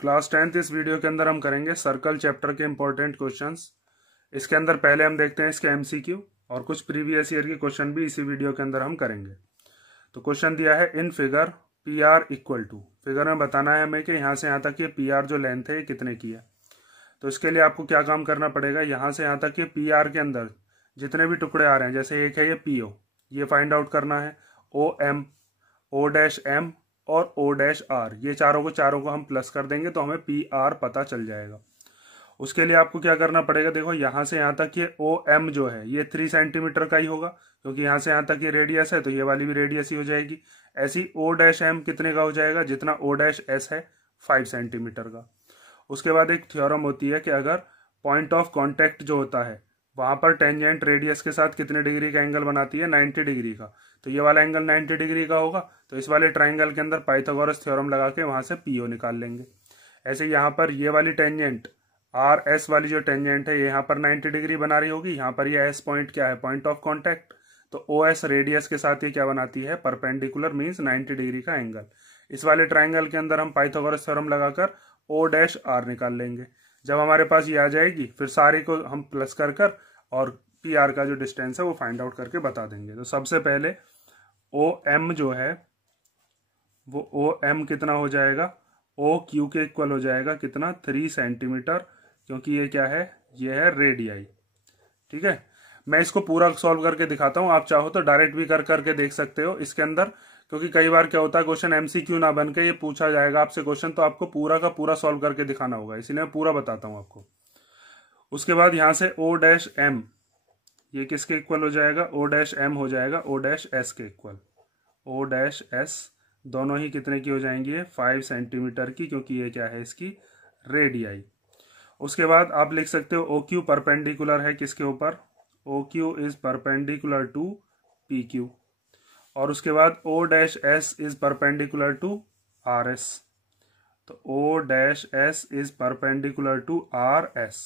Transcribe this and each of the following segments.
Class 10th इस video के अंदर हम करेंगे सर्कल चैप्टर के इंपॉर्टेंट क्वेश्चंस। इसके अंदर पहले हम देखते हैं इसके एमसीक्यू और कुछ प्रीवियस ईयर के क्वेश्चन भी इसी वीडियो के अंदर हम करेंगे। तो क्वेश्चन दिया है in figure P R equal to, figure में बताना है हमें कि यहाँ से यहाँ तक ये पी आर जो लेंथ है ये कितने की है। तो इसके लिए आपको क्या काम करना पड़ेगा, यहाँ से यहाँ तक ये पी आर के अंदर जितने भी टुकड़े आ रहे हैं, जैसे एक है ये पी ओ, ये फाइंड आउट करना है। O M, O dash M और ओ डैश आर, ये चारों को हम प्लस कर देंगे तो हमें पी आर पता चल जाएगा। उसके लिए आपको क्या करना पड़ेगा, देखो यहाँ से यहाँ तक ये ओ एम जो है ये 3 सेंटीमीटर का ही होगा, क्योंकि यहाँ से यहाँ तक ये रेडियस है तो ये वाली भी रेडियस ही हो जाएगी। ऐसी ओ डैश एम कितने का हो जाएगा, जितना ओ डैश एस है 5 सेंटीमीटर का। उसके बाद एक थ्योरम होती है कि अगर पॉइंट ऑफ कॉन्टैक्ट जो होता है वहां पर टेंजेंट रेडियस के साथ कितने डिग्री का एंगल बनाती है, 90 डिग्री का, तो ये वाला एंगल 90 डिग्री का होगा। तो इस वाले ट्राइंगल के अंदर पाइथागोरस थ्योरम लगा के वहां से पीओ निकाल लेंगे। ऐसे यहाँ पर ये वाली टेंजेंट आर एस वाली जो टेंजेंट है यहाँ पर 90 डिग्री बना रही होगी। यहाँ पर ये एस पॉइंट क्या है, पॉइंट ऑफ कॉन्टैक्ट, तो ओ एस रेडियस के साथ ये क्या बनाती है, परपेंडिकुलर, मीन्स 90 डिग्री का एंगल। इस वाले ट्राइंगल के अंदर हम पाइथागोरस थ्योरम लगाकर ओ डैश आर निकाल लेंगे। जब हमारे पास ये आ जाएगी फिर सारे को हम प्लस कर और पी आर का जो डिस्टेंस है वो फाइंड आउट करके बता देंगे। तो सबसे पहले ओ एम जो है वो ओ एम कितना हो जाएगा, ओ क्यू के इक्वल हो जाएगा कितना, 3 सेंटीमीटर, क्योंकि ये क्या है, ये है रेडियाई। ठीक है, मैं इसको पूरा सॉल्व करके दिखाता हूं, आप चाहो तो डायरेक्ट भी करके देख सकते हो इसके अंदर, क्योंकि कई बार क्या होता है क्वेश्चन एमसीक्यू ना बन के ये पूछा जाएगा आपसे क्वेश्चन, तो आपको पूरा का पूरा सॉल्व करके दिखाना होगा, इसीलिए मैं पूरा बताता हूं आपको। उसके बाद यहां से ओ डैश एम ये किसके इक्वल हो जाएगा, ओ डैश एम हो जाएगा ओ डैश एस के इक्वल। ओ डैश एस दोनों ही कितने की हो जाएंगी, ये 5 सेंटीमीटर की, क्योंकि ये क्या है, इसकी रेडियाई। उसके बाद आप लिख सकते हो ओ क्यू परपेंडिकुलर है किसके ऊपर, O Q is perpendicular to P Q. और उसके बाद O dash S is perpendicular to R S, तो O dash S is perpendicular to R S.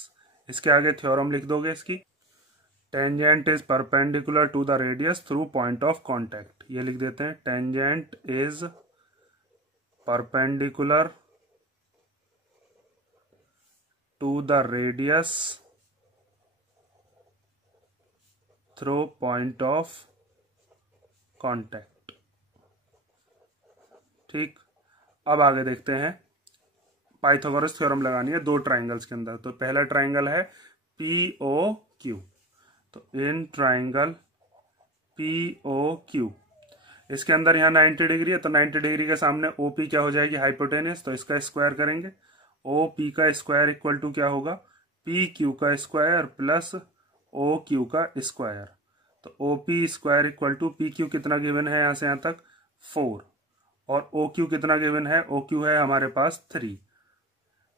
इसके आगे थ्योरम लिख दोगे इसकी, tangent is perpendicular to the radius through point of contact, ये लिख देते हैं, tangent is perpendicular to the radius through point of contact. ठीक, अब आगे देखते हैं, पाइथागोरस थ्योरम लगानी है दो ट्राइंगल्स के अंदर। तो पहला ट्राइंगल है पी ओ क्यू, तो in triangle P O Q, इसके अंदर यहाँ 90 डिग्री है, तो 90 डिग्री के सामने ओ पी क्या हो जाएगी, हाइपोटेनस, तो इसका स्क्वायर करेंगे। ओ पी का स्क्वायर इक्वल टू क्या होगा, पी क्यू का स्क्वायर प्लस ओ क्यू का स्क्वायर। तो O P square equal to P Q कितना गिवन है यहाँ से यहाँ तक 4, और ओ क्यू कितना गिवन है, ओ क्यू है हमारे पास 3,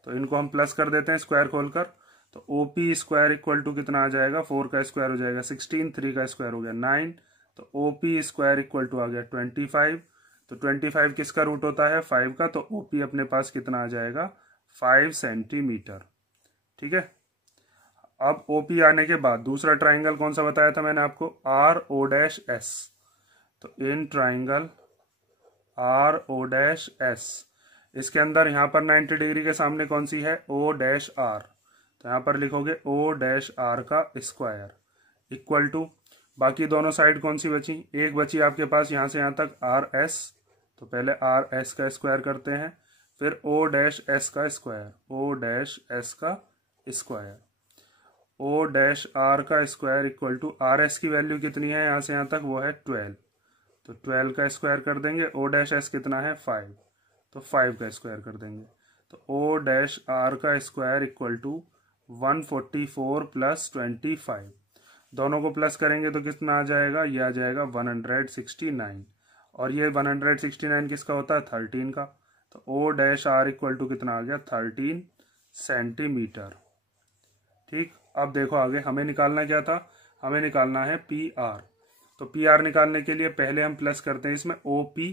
तो इनको हम प्लस कर देते हैं स्क्वायर खोलकर। तो O P square equal to कितना आ जाएगा, 4 का स्क्वायर हो जाएगा 16, 3 का स्क्वायर हो गया 9, तो O P square equal to आ गया 25। तो 25 किसका रूट होता है, 5 का, तो ओ पी अपने पास कितना आ जाएगा, 5 सेंटीमीटर। ठीक है, अब ओ पी आने के बाद दूसरा ट्राइंगल कौन सा बताया था मैंने आपको, आर ओ डैश एस, तो in triangle R O dash S, इसके अंदर यहाँ पर 90 डिग्री के सामने कौन सी है, ओ डैश आर, तो यहाँ पर लिखोगे ओ डैश आर का स्क्वायर इक्वल टू, बाकी दोनों साइड कौन सी बची, एक बची आपके पास यहाँ से यहाँ तक आर एस, तो पहले आर एस का स्क्वायर करते हैं, फिर ओ डैश एस का स्क्वायर, ओ डैश एस का स्क्वायर, ओ डैश आर का square equal to, R S की वैल्यू कितनी है यहाँ से यहाँ तक, वो है 12, तो 12 का स्क्वायर कर देंगे। ओ डैश एस कितना है 5, तो 5 का स्क्वायर कर देंगे। तो ओ डैश आर का स्क्वायर इक्वल टू 144 प्लस 25, दोनों को प्लस करेंगे तो कितना आ जाएगा, ये आ जाएगा 169, और ये 169 किसका होता है, 13 का, तो O dash R equal to कितना आ गया, 13 सेंटीमीटर। ठीक, अब देखो आगे हमें निकालना क्या था, हमें निकालना है पी आर। तो पी आर निकालने के लिए पहले हम प्लस करते हैं इसमें ओ पी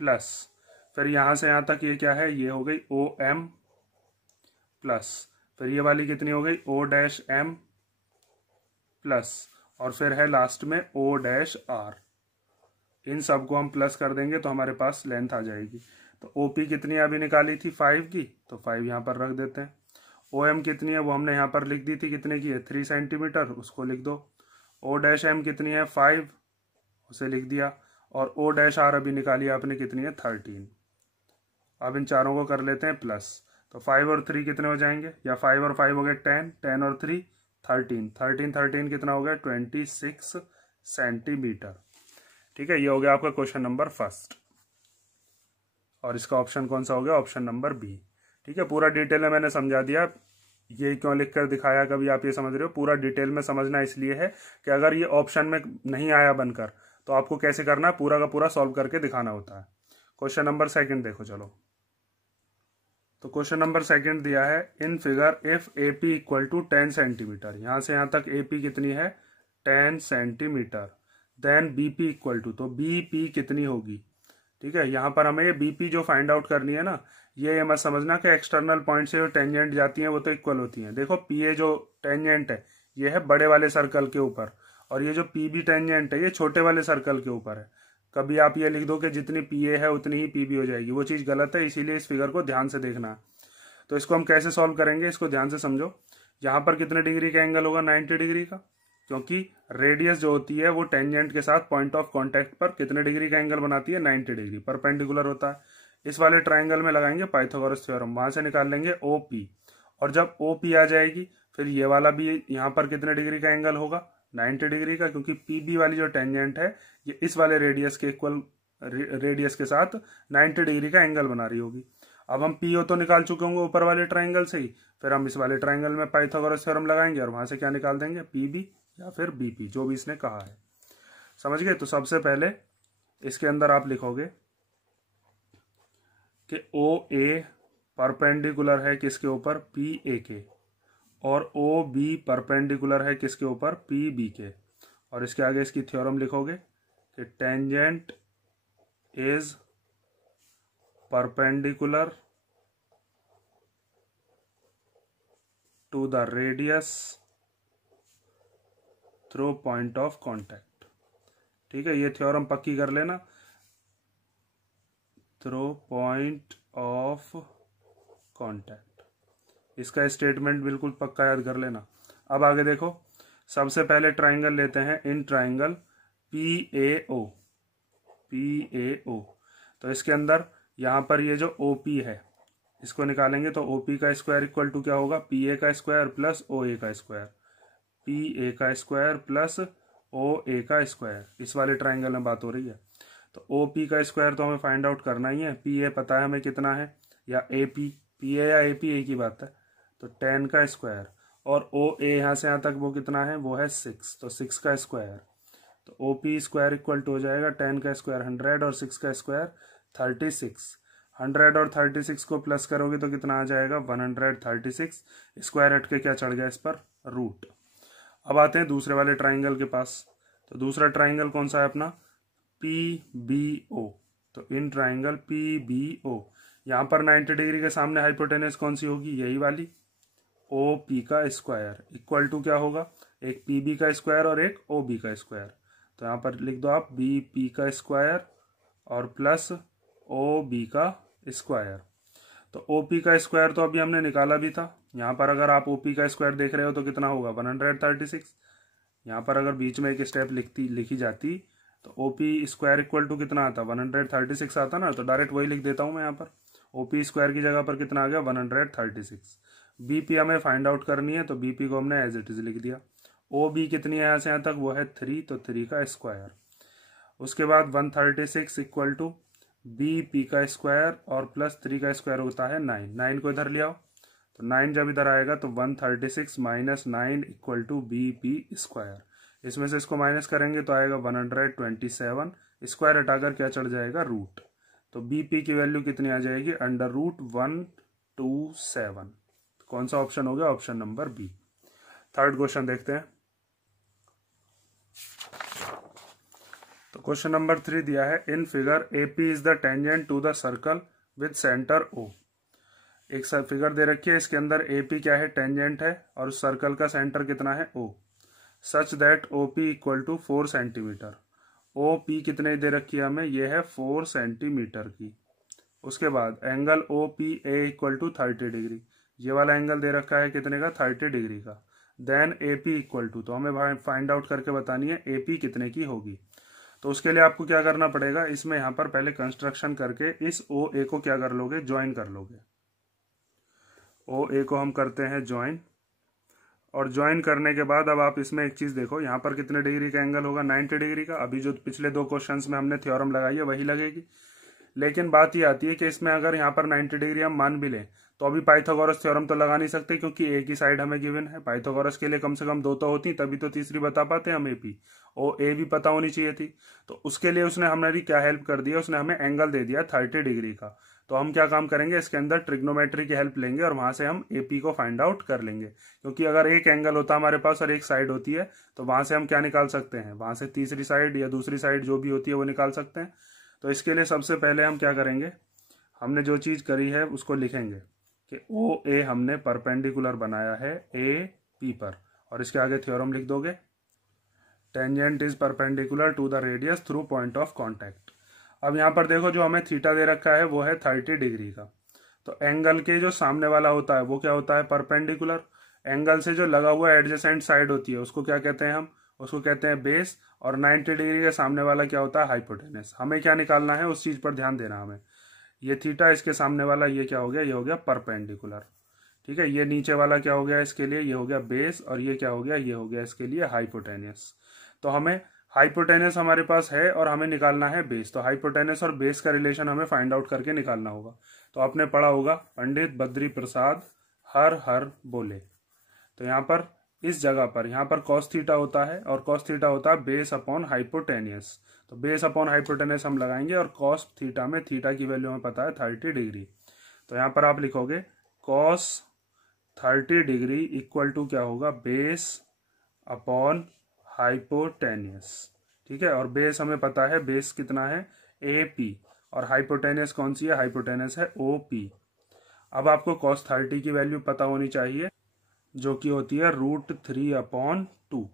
प्लस, फिर यहां से यहां तक ये क्या है, ये हो गई ओ एम प्लस, फिर ये वाली कितनी हो गई, ओ डैश एम प्लस, और फिर है लास्ट में ओ डैश आर। इन सबको हम प्लस कर देंगे तो हमारे पास लेंथ आ जाएगी। तो OP कितनी अभी निकाली थी 5 की, तो 5 यहाँ पर रख देते हैं। OM कितनी है वो हमने यहाँ पर लिख दी थी, कितने की है 3 सेंटीमीटर, उसको लिख दो। O' कितनी है 5, उसे लिख दिया। और O' अभी निकाली आपने, कितनी है 13। अब इन चारों को कर लेते हैं प्लस, तो 5 और 3 कितने हो जाएंगे, या 5 और 5 हो गए 10, 10 और 3 13, 13 13 कितना हो गया 26 सेंटीमीटर। ठीक है, ये हो गया आपका क्वेश्चन नंबर फर्स्ट, और इसका ऑप्शन कौन सा हो गया, ऑप्शन नंबर बी। ठीक है, पूरा डिटेल में मैंने समझा दिया, ये क्यों लिख कर दिखाया, कभी आप ये समझ रहे हो, पूरा डिटेल में समझना इसलिए है कि अगर ये ऑप्शन में नहीं आया बनकर तो आपको कैसे करना है, पूरा का पूरा सॉल्व करके दिखाना होता है। क्वेश्चन नंबर सेकंड देखो चलो। तो क्वेश्चन नंबर सेकंड दिया है, in figure if AP equal to 10 centimetre, यहां से यहां तक AP कितनी है 10 centimetre, then BP equal to, तो BP कितनी होगी। ठीक है, यहाँ पर हमें ये BP जो फाइंड आउट करनी है ना, ये मत समझना कि एक्सटर्नल पॉइंट से जो टेंजेंट जाती हैं वो तो इक्वल होती हैं। देखो PA जो टेंजेंट है ये है बड़े वाले सर्कल के ऊपर, और ये जो PB टेंजेंट है ये छोटे वाले सर्कल के ऊपर है। कभी आप ये लिख दो कि जितनी PA है उतनी ही PB हो जाएगी, वो चीज़ गलत है, इसीलिए इस फिगर को ध्यान से देखना है। तो इसको हम कैसे सॉल्व करेंगे, इसको ध्यान से समझो। यहाँ पर कितने डिग्री का एंगल होगा 90 डिग्री का, क्योंकि रेडियस जो होती है वो टेंजेंट के साथ पॉइंट ऑफ कांटेक्ट पर कितने डिग्री का एंगल बनाती है 90 डिग्री, परपेंडिकुलर होता है। इस वाले ट्राइंगल में लगाएंगे पाइथागोरस थ्योरम, वहां से निकाल लेंगे OP, और जब OP आ जाएगी फिर ये वाला भी यहाँ पर कितने डिग्री का एंगल होगा 90 डिग्री का, क्योंकि PB वाली जो टेंजेंट है ये इस वाले रेडियस के इक्वल रेडियस के साथ 90 डिग्री का एंगल बना रही होगी। अब हम PO तो निकाल चुके होंगे ऊपर वाले ट्राइंगल से ही, फिर हम इस वाले ट्राइंगल में पाइथागोरस थ्योरम लगाएंगे और वहां से क्या निकाल देंगे PB या फिर BP, जो भी इसने कहा है। समझ गए। तो सबसे पहले इसके अंदर आप लिखोगे कि OA परपेंडिकुलर है किसके ऊपर PA के, और OB परपेंडिकुलर है किसके ऊपर PB के, और इसके आगे इसकी थ्योरम लिखोगे कि tangent is perpendicular to the radius through point of contact. ठीक है, ये थ्योरम पक्की कर लेना, थ्रू पॉइंट ऑफ कांटेक्ट, इसका स्टेटमेंट बिल्कुल पक्का याद कर लेना। अब आगे देखो, सबसे पहले ट्राइंगल लेते हैं, इन ट्राइंगल PAO, तो इसके अंदर यहाँ पर ये जो OP है इसको निकालेंगे, तो OP का स्क्वायर इक्वल टू क्या होगा PA का स्क्वायर प्लस OA का स्क्वायर, PA का स्क्वायर प्लस OA का स्क्वायर, इस वाले ट्राइंगल में बात हो रही है। तो OP का स्क्वायर तो हमें फाइंड आउट करना ही है, PA पता है हमें कितना है, या AP, PA या AP एक ही बात है, तो 10 का स्क्वायर, और OA यहाँ से यहाँ तक वो कितना है, वो है 6, तो 6 का स्क्वायर, तो OP स्क्वायर इक्वल टू हो जाएगा 10 का स्क्वायर 100 और 6 का स्क्वायर 36। 100 और 36 को प्लस करोगे तो कितना आ जाएगा 136, स्क्वायर हट के क्या चढ़ गया इस पर रूट। अब आते हैं दूसरे वाले ट्राइंगल के पास, तो दूसरा ट्राइंगल कौन सा है अपना PBO, तो इन ट्राइंगल PBO यहाँ पर 90 डिग्री के सामने हाइपोटेनस कौन सी होगी, यही वाली OP का स्क्वायर इक्वल टू क्या होगा, एक PB का स्क्वायर और एक OB का स्क्वायर, तो यहाँ पर लिख दो आप BP का स्क्वायर और प्लस OB का स्क्वायर। तो OP का स्क्वायर तो अभी हमने निकाला भी था, यहाँ पर अगर आप OP का स्क्वायर देख रहे हो तो कितना होगा 136। यहाँ पर अगर बीच में एक स्टेप लिखी जाती तो OP स्क्वायर इक्वल टू कितना आता 136 आता ना, तो डायरेक्ट वही लिख देता हूँ मैं यहाँ पर, OP स्क्वायर की जगह पर कितना आ गया 136। BP हमें फाइंड आउट करनी है, तो BP को हमने एज इट इज लिख दिया। OB कितनी है यहाँ से यहाँ तक, वो है 3, तो 3 का स्क्वायर। उसके बाद 136 इक्वल टू BP का स्क्वायर और प्लस 3 का स्क्वायर होता है 9, 9 को इधर ले आओ, तो 9 जब इधर आएगा तो 136 minus 9 equal to BP square, इसमें से इसको माइनस करेंगे तो आएगा 127, स्क्वायर हटाकर क्या चढ़ जाएगा रूट, तो BP की वैल्यू कितनी आ जाएगी √127। कौन सा ऑप्शन हो गया, option number B. Third question देखते हैं। तो क्वेश्चन नंबर 3 दिया है, in figure AP is the tangent to the circle with centre O। एक फिगर दे रखी है, इसके अंदर AP क्या है टेंजेंट है, और उस सर्कल का सेंटर कितना है O, such that OP equal to 4 centimetre. OP कितने दे रखी है हमें, ये है 4 सेंटीमीटर की। उसके बाद angle O P A equal to 30 degree, ये वाला एंगल दे रखा है कितने का, 30 डिग्री का। Then A P equal to, तो हमें फाइंड आउट करके बतानी है ए पी कितने की होगी। तो उसके लिए आपको क्या करना पड़ेगा, इसमें यहाँ पर पहले कंस्ट्रक्शन करके इस ओ ए को क्या कर लोगे, ज्वाइन कर लोगे। ओ ए को हम करते हैं ज्वाइन, और ज्वाइन करने के बाद अब आप इसमें एक चीज देखो, यहाँ पर कितने डिग्री का एंगल होगा, 90 डिग्री का। अभी जो पिछले 2 क्वेश्चंस में हमने थ्योरम लगाई है वही लगेगी। लेकिन बात ये आती है कि इसमें अगर यहाँ पर 90 डिग्री हम मान भी लें तो अभी पाइथागोरस थ्योरम तो लगा नहीं सकते, क्योंकि एक ही साइड हमें गिवन है। पाइथागोरस के लिए कम से कम 2 तो होती, तभी तो तीसरी बता पाते हम एपी। ओ ए भी पता होनी चाहिए थी। तो उसके लिए उसने हमारी क्या हेल्प कर दिया, उसने हमें एंगल दे दिया 30 डिग्री का। तो हम क्या काम करेंगे, इसके अंदर ट्रिग्नोमेट्री की हेल्प लेंगे और वहां से हम एपी को फाइंड आउट कर लेंगे। क्योंकि अगर एक एंगल होता हमारे पास और एक साइड होती है तो वहां से हम क्या निकाल सकते हैं, वहां से तीसरी साइड या दूसरी साइड जो भी होती है वो निकाल सकते हैं। तो इसके लिए सबसे पहले हम क्या करेंगे, हमने जो चीज करी है उसको लिखेंगे कि ओ ए हमने परपेंडिकुलर बनाया है ए पी पर, और इसके आगे थ्योरम लिख दोगे, tangent is perpendicular to the radius through point of contact. अब यहाँ पर देखो जो हमें थीटा दे रखा है वो है 30 डिग्री का। तो एंगल के जो सामने वाला होता है वो क्या होता है, परपेंडिकुलर। एंगल से जो लगा हुआ एडजेसेंट साइड होती है उसको क्या कहते हैं हम, उसको कहते हैं बेस। और 90 डिग्री के सामने वाला क्या होता है, हाइपोटेनस। हमें क्या निकालना है उस चीज पर ध्यान देना हमें। ये थीटा, इसके सामने वाला ये क्या हो गया, ये हो गया परपेंडिकुलर। ठीक है, ये नीचे वाला क्या हो गया इसके लिए, ये हो गया बेस, और ये क्या हो गया, ये हो गया इसके लिए हाइपोटेनस। तो हमें हाइपोटेनस हमारे पास है और हमें निकालना है बेस। तो हाइपोटेनस और बेस का रिलेशन हमें फाइंड आउट करके निकालना होगा। तो आपने पढ़ा होगा पंडित बद्री प्रसाद हर हर बोले। तो यहाँ पर इस जगह पर यहाँ पर कॉस थीटा होता है, और कॉस थीटा होता है बेस अपॉन हाइपोटेनियस। तो बेस अपॉन हाइपोटेनस हम लगाएंगे, और कॉस थीटा में थीटा की वैल्यू हमें पता है 30 डिग्री। तो यहाँ पर आप लिखोगे कॉस 30 डिग्री इक्वल टू क्या होगा, बेस अपॉन हाइपोटेनियस। ठीक है, और बेस हमें पता है, बेस कितना है ए पी, और हाइपोटेनियस कौन सी है, हाइपोटेनियस है ओ पी। अब आपको cos 30 की वैल्यू पता होनी चाहिए जो कि होती है √3/2।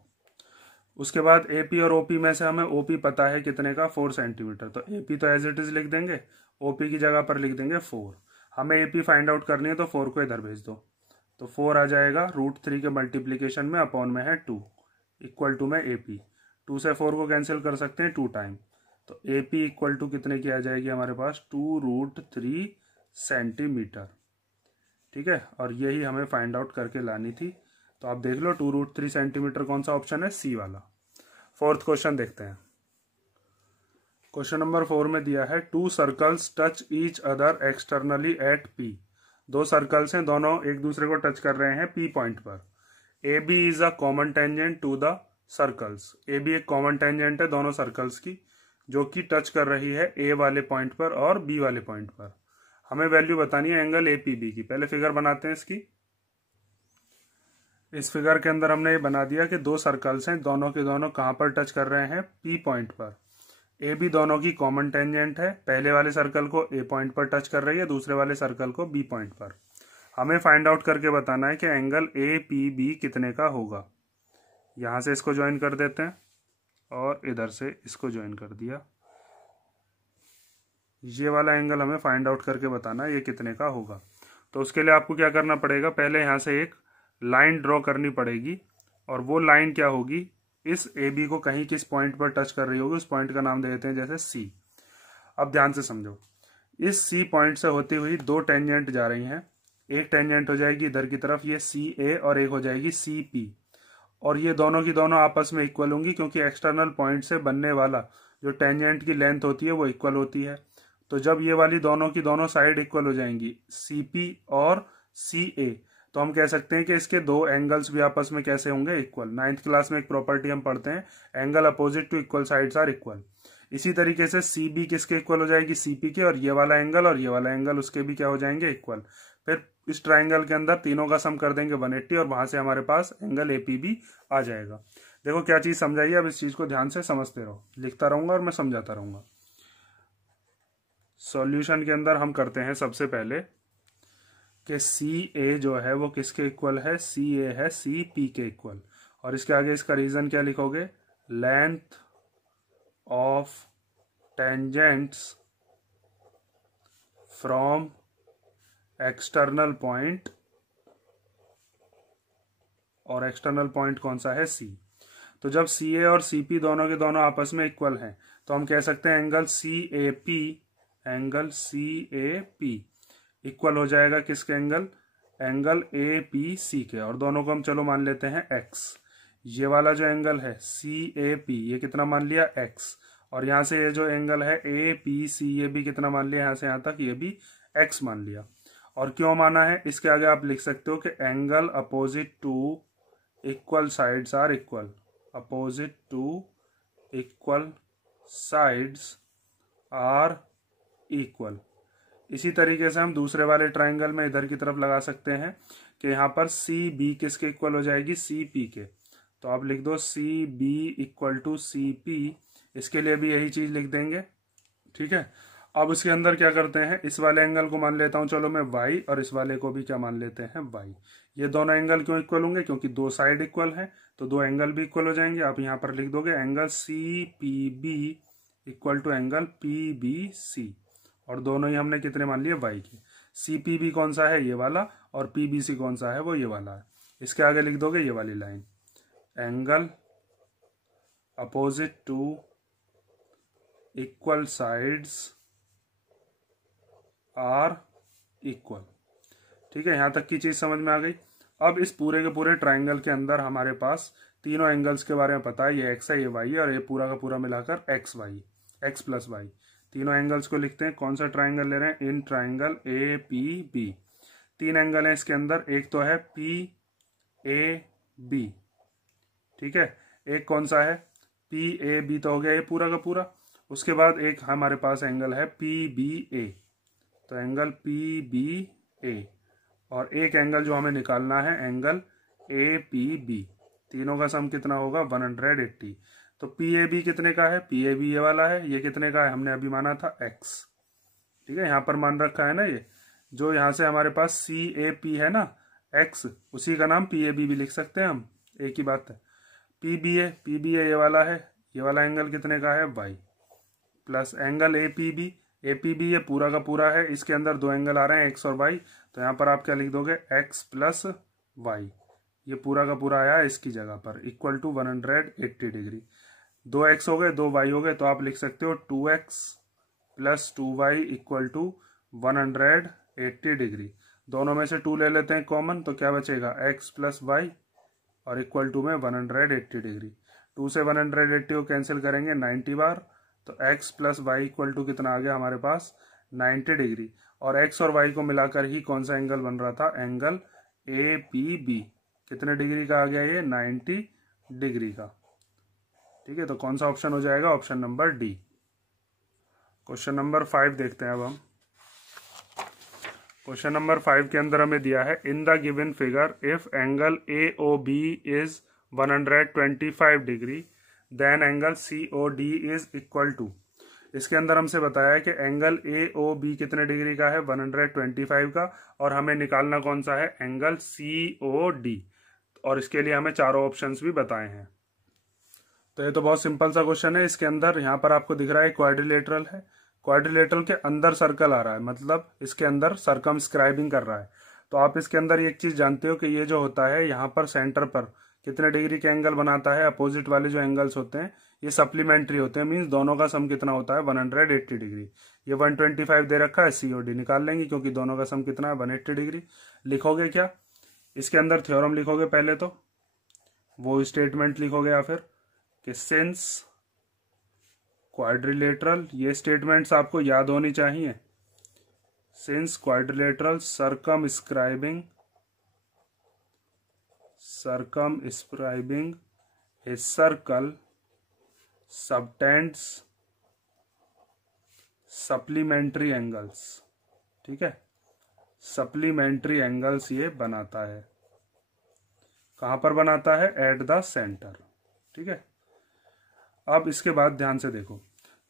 उसके बाद एपी और ओपी में से हमें ओपी पता है कितने का, 4 सेंटीमीटर। तो एपी तो एज इट इज लिख देंगे, ओपी की जगह पर लिख देंगे 4। हमें एपी फाइंड आउट करनी है तो 4 को इधर भेज दो, तो 4 आ जाएगा √3 के मल्टीप्लीकेशन में अपॉन में है 2 इक्वल टू में एपी। 2 से 4 को कैंसिल कर सकते हैं 2 टाइम। तो एपी इक्वल टू कितने की आ जाएगी हमारे पास, 2√3 सेंटीमीटर। ठीक है, और यही हमें फाइंड आउट करके लानी थी। तो आप देख लो 2√3 सेंटीमीटर कौन सा ऑप्शन है, सी वाला। 4th क्वेश्चन देखते हैं। क्वेश्चन नंबर 4 में दिया है 2 circles touch each other externally at P. 2 circles हैं, दोनों एक दूसरे को टच कर रहे हैं पी पॉइंट पर। A B is a common tangent to the circles. A B एक कॉमन टेंजेंट है दोनों सर्कल्स की, जो कि टच कर रही है ए वाले पॉइंट पर और बी वाले पॉइंट पर। हमें वैल्यू बतानी है एंगल एपीबी की। पहले फिगर बनाते हैं इसकी। इस फिगर के अंदर हमने ये बना दिया कि 2 सर्कल्स हैं, दोनों के दोनों कहां पर टच कर रहे हैं, पी पॉइंट पर। ए बी दोनों की कॉमन टेंजेंट है, पहले वाले सर्कल को ए पॉइंट पर टच कर रही है, दूसरे वाले सर्कल को बी पॉइंट पर। हमें फाइंड आउट करके बताना है कि एंगल ए पी बी कितने का होगा। यहां से इसको ज्वाइन कर देते हैं और इधर से इसको ज्वाइन कर दिया। ये वाला एंगल हमें फाइंड आउट करके बताना है ये कितने का होगा। तो उसके लिए आपको क्या करना पड़ेगा, पहले यहाँ से एक लाइन ड्रॉ करनी पड़ेगी, और वो लाइन क्या होगी, इस ए बी को कहीं किस पॉइंट पर टच कर रही होगी, उस पॉइंट का नाम दे देते हैं जैसे सी। अब ध्यान से समझो, इस सी पॉइंट से होती हुई 2 टेंजेंट जा रही हैं। एक टेंजेंट हो जाएगी इधर की तरफ, ये सी ए, और एक हो जाएगी सी पी, और ये दोनों की दोनों आपस में इक्वल होंगी, क्योंकि एक्सटर्नल पॉइंट से बनने वाला जो टेंजेंट की लेंथ होती है वो इक्वल होती है। तो जब ये वाली दोनों की दोनों साइड इक्वल हो जाएंगी, सी पी और सी ए, तो हम कह सकते हैं कि इसके 2 एंगल्स भी आपस में कैसे होंगे, इक्वल। 9th क्लास में एक प्रॉपर्टी हम पढ़ते हैं, angle opposite to equal sides are equal. इसी तरीके से सी बी किसके इक्वल हो जाएगी, सी पी के, और ये वाला एंगल और ये वाला एंगल उसके भी क्या हो जाएंगे, इक्वल। फिर इस ट्राइंगल के अंदर तीनों का सम कर देंगे 180, और वहां से हमारे पास एंगल एपीबी आ जाएगा। देखो क्या चीज समझाइए, अब इस चीज को ध्यान से समझते रहो। लिखता रहूंगा और मैं समझाता रहूंगा। सॉल्यूशन के अंदर हम करते हैं सबसे पहले कि सी ए जो है वो किसके इक्वल है, सी ए है सी पी के इक्वल। और इसके आगे इसका रीजन क्या लिखोगे, length of tangents from external point, और एक्सटर्नल पॉइंट कौन सा है, सी। तो जब सी ए और सी पी दोनों के दोनों आपस में इक्वल हैं तो हम कह सकते हैं angle C A P equal हो जाएगा किसके, एंगल ए पी सी के। और दोनों को हम चलो मान लेते हैं एक्स। ये वाला जो एंगल है सी ए पी ये कितना मान लिया, एक्स। और यहाँ से ये जो एंगल है ए पी सी ये भी कितना मान लिया, यहाँ से यहाँ तक ये भी एक्स मान लिया। और क्यों माना है, इसके आगे आप लिख सकते हो कि angle opposite to equal sides are equal, opposite to equal sides are equal. इसी तरीके से हम दूसरे वाले ट्राइंगल में इधर की तरफ लगा सकते हैं कि यहाँ पर सी बी किसके इक्वल हो जाएगी, सी पी के। तो आप लिख दो C B equal to C P, इसके लिए भी यही चीज लिख देंगे। ठीक है, अब इसके अंदर क्या करते हैं, इस वाले एंगल को मान लेता हूं चलो मैं y, और इस वाले को भी क्या मान लेते हैं y। ये दोनों एंगल क्यों इक्वल होंगे, क्योंकि दो साइड इक्वल हैं तो दो एंगल भी इक्वल हो जाएंगे। आप यहाँ पर लिख दोगे angle C P B equal to angle P B C, और दोनों ही हमने कितने मान लिए, y के। सी पी बी कौन सा है, ये वाला, और पी बी सी कौन सा है, वो ये वाला है। इसके आगे लिख दोगे ये वाली line, angle opposite to equal sides are equal. ठीक है, यहां तक की चीज समझ में आ गई। अब इस पूरे के पूरे ट्राइंगल के अंदर हमारे पास तीनों एंगल्स के बारे में पता है, ये एक्स है, ये वाई है, और ये पूरा का पूरा मिलाकर X Y, X plus Y. तीनों एंगल्स को लिखते हैं। कौन सा ट्राइंगल ले रहे हैं, in triangle A P B. तीन एंगल हैं इसके अंदर, एक तो है पी ए बी, ठीक है, एक कौन सा है, पी ए बी तो हो गया ये पूरा का पूरा। उसके बाद एक हमारे पास एंगल है पी बी ए, तो एंगल पी बी ए, और एक एंगल जो हमें निकालना है एंगल ए पी बी। तीनों का सम कितना होगा, 180। तो पी ए बी कितने का है, पी ए बी ये वाला है, ये कितने का है, हमने अभी माना था एक्स। ठीक है, यहाँ पर मान रखा है ना, ये जो यहाँ से हमारे पास सी ए पी है ना एक्स, उसी का नाम पी ए बी भी लिख सकते हैं हम, एक ही बात है। पी बी ए ये वाला है, ये वाला एंगल कितने का है, Y, plus angle A P B ये पूरा का पूरा है, इसके अंदर दो एंगल आ रहे हैं एक्स और वाई, तो यहाँ पर आप क्या लिख दोगे, एक्स प्लस वाई, ये पूरा का पूरा आया इसकी जगह पर, इक्वल टू 180 डिग्री। दो एक्स हो गए, दो वाई हो गए, तो आप लिख सकते हो 2x plus 2y equal to 180 degree. दोनों में से 2 ले लेते हैं कॉमन, तो क्या बचेगा, x प्लस वाई, और इक्वल टू में 180 डिग्री। 2 से 180 को कैंसिल करेंगे 90 बार, तो x plus Y equal to कितना आ गया हमारे पास, 90 डिग्री। और x और y को मिलाकर ही कौन सा एंगल बन रहा था, एंगल ए पी बी। कितने डिग्री का आ गया ये, 90 डिग्री का। ठीक है, तो कौन सा ऑप्शन हो जाएगा, option number D. Question number 5 देखते हैं अब हम। क्वेश्चन नंबर 5 के अंदर हमें दिया है, in the given figure if angle A O B is 125 degree then angle C O D is equal to. इसके अंदर हमसे बताया है कि एंगल ए ओ बी कितने डिग्री का है, 125 का, और हमें निकालना कौन सा है, एंगल सी ओ डी। और इसके लिए हमें चारों ऑप्शंस भी बताए हैं। तो ये तो बहुत सिंपल सा क्वेश्चन है। इसके अंदर यहाँ पर आपको दिख रहा है क्वाड्रिलेटरल है, क्वाड्रिलेटरल के अंदर सर्कल आ रहा है, मतलब इसके अंदर सर्कमस्क्राइबिंग कर रहा है। तो आप इसके अंदर एक चीज जानते हो कि ये जो होता है यहाँ पर सेंटर पर कितने डिग्री के एंगल बनाता है, अपोजिट वाले जो एंगल्स होते हैं ये सप्लीमेंट्री होते हैं, मीन्स दोनों का सम कितना होता है, 180 डिग्री। ये 125 दे रखा है, सीओडी निकाल लेंगे क्योंकि दोनों का सम कितना है, 180 डिग्री। लिखोगे क्या, इसके अंदर थ्योरम लिखोगे पहले, तो वो स्टेटमेंट लिखोगे, या फिर कि सिंस क्वाड्रिलेटरल, ये स्टेटमेंट्स आपको याद होनी चाहिए, since quadrilateral circumscribing a circle subtends supplementary angles. ठीक है, सप्लीमेंट्री एंगल्स ये बनाता है। कहां पर बनाता है, एट द सेंटर। ठीक है, अब इसके बाद ध्यान से देखो,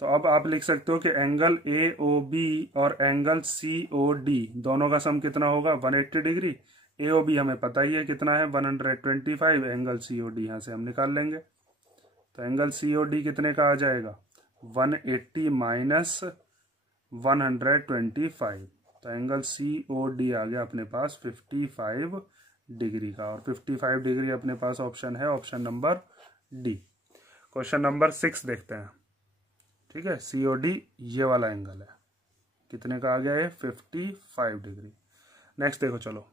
तो अब आप लिख सकते हो कि एंगल ए ओ बी और एंगल सी ओ डी दोनों का सम कितना होगा, 180 डिग्री। ए ओ बी हमें पता ही है कितना है, 125। एंगल सी ओ डी यहां से हम निकाल लेंगे, तो एंगल सी ओ डी कितने का आ जाएगा, 180 माइनस 125। तो एंगल COD आ गया अपने पास 55 डिग्री का, और 55 डिग्री अपने पास ऑप्शन है, option number D. Question number 6 देखते हैं। ठीक है, COD ये वाला एंगल है, कितने का आ गया ये 55 डिग्री। नेक्स्ट देखो चलो,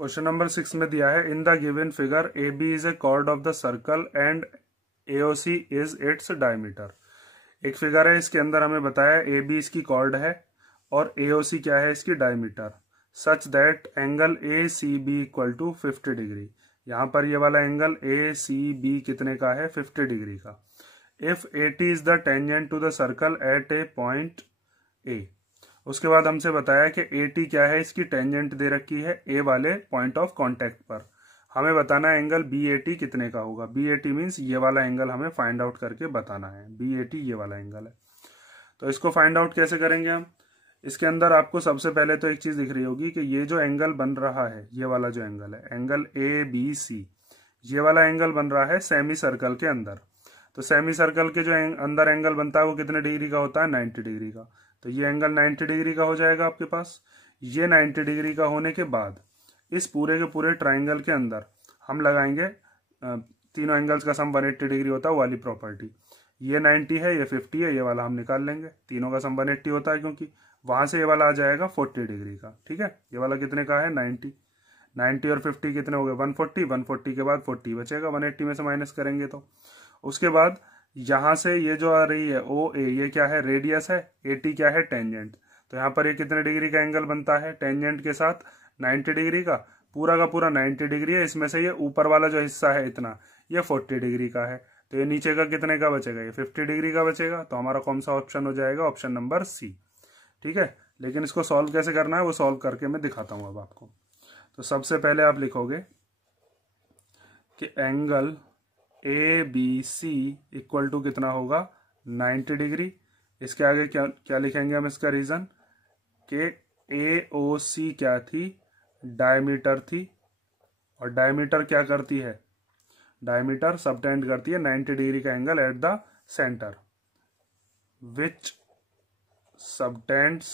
क्वेश्चन नंबर 6 में दिया है in the given figure AB is a chord of the circle and AOC is its diameter. एक फिगर है, इसके अंदर हमें बताया AB इसकी कॉर्ड है और AOC क्या है, इसकी diameter, such that angle ACB equal to 50 degree. यहाँ पर ये वाला एंगल ACB कितने का है, 50 डिग्री का। If AT is the tangent to the circle at a point A। उसके बाद हमसे बताया कि AT क्या है, इसकी टेंजेंट दे रखी है A वाले पॉइंट ऑफ कांटेक्ट पर। हमें बताना है एंगल BAT कितने का होगा। BAT मीन्स ये वाला एंगल हमें फाइंड आउट करके बताना है। BAT ये वाला एंगल है, तो इसको फाइंड आउट कैसे करेंगे हम। इसके अंदर आपको सबसे पहले तो एक चीज दिख रही होगी कि ये जो एंगल बन रहा है, ये वाला जो एंगल है, एंगल ABC, ये वाला एंगल बन रहा है सेमी सर्कल के अंदर। तो सेमी सर्कल के जो अंदर एंगल बनता है वो कितने डिग्री का होता है, 90 डिग्री का। तो ये एंगल 90 डिग्री का हो जाएगा आपके पास। ये 90 डिग्री का होने के बाद इस पूरे के पूरे ट्राइंगल के अंदर हम लगाएंगे तीनों एंगल्स का सम 180 डिग्री होता है, वो वाली प्रॉपर्टी। ये 90 है, ये 50 है, ये वाला हम निकाल लेंगे। तीनों का सम 180 होता है, क्योंकि वहां से ये वाला आ जाएगा 40 डिग्री का। ठीक है, ये वाला कितने का है, 90 और 50 कितने हो गए, 140 के बाद 40 बचेगा, 180 में से माइनस करेंगे तो। उसके बाद यहां से ये जो आ रही है OA, ये क्या है, रेडियस है, AT क्या है, टेंजेंट। तो यहाँ पर ये कितने डिग्री का एंगल बनता है, टेंजेंट के साथ 90 डिग्री का पूरा 90 डिग्री है। इसमें से ये ऊपर वाला जो हिस्सा है इतना, ये 40 डिग्री का है। तो ये नीचे का कितने का बचेगा, ये 50 डिग्री का बचेगा। तो हमारा कौन सा ऑप्शन हो जाएगा, ऑप्शन नंबर C। ठीक है, लेकिन इसको सॉल्व कैसे करना है वो सॉल्व करके मैं दिखाता हूं अब आपको। तो सबसे पहले आप लिखोगे कि एंगल ABC इक्वल टू कितना होगा, 90 डिग्री। इसके आगे क्या लिखेंगे हम, इसका रीजन कि AOC क्या थी, डायमीटर थी। और डायमीटर क्या करती है, डायमीटर सबटेंड करती है 90 डिग्री का angle at the centre, which subtends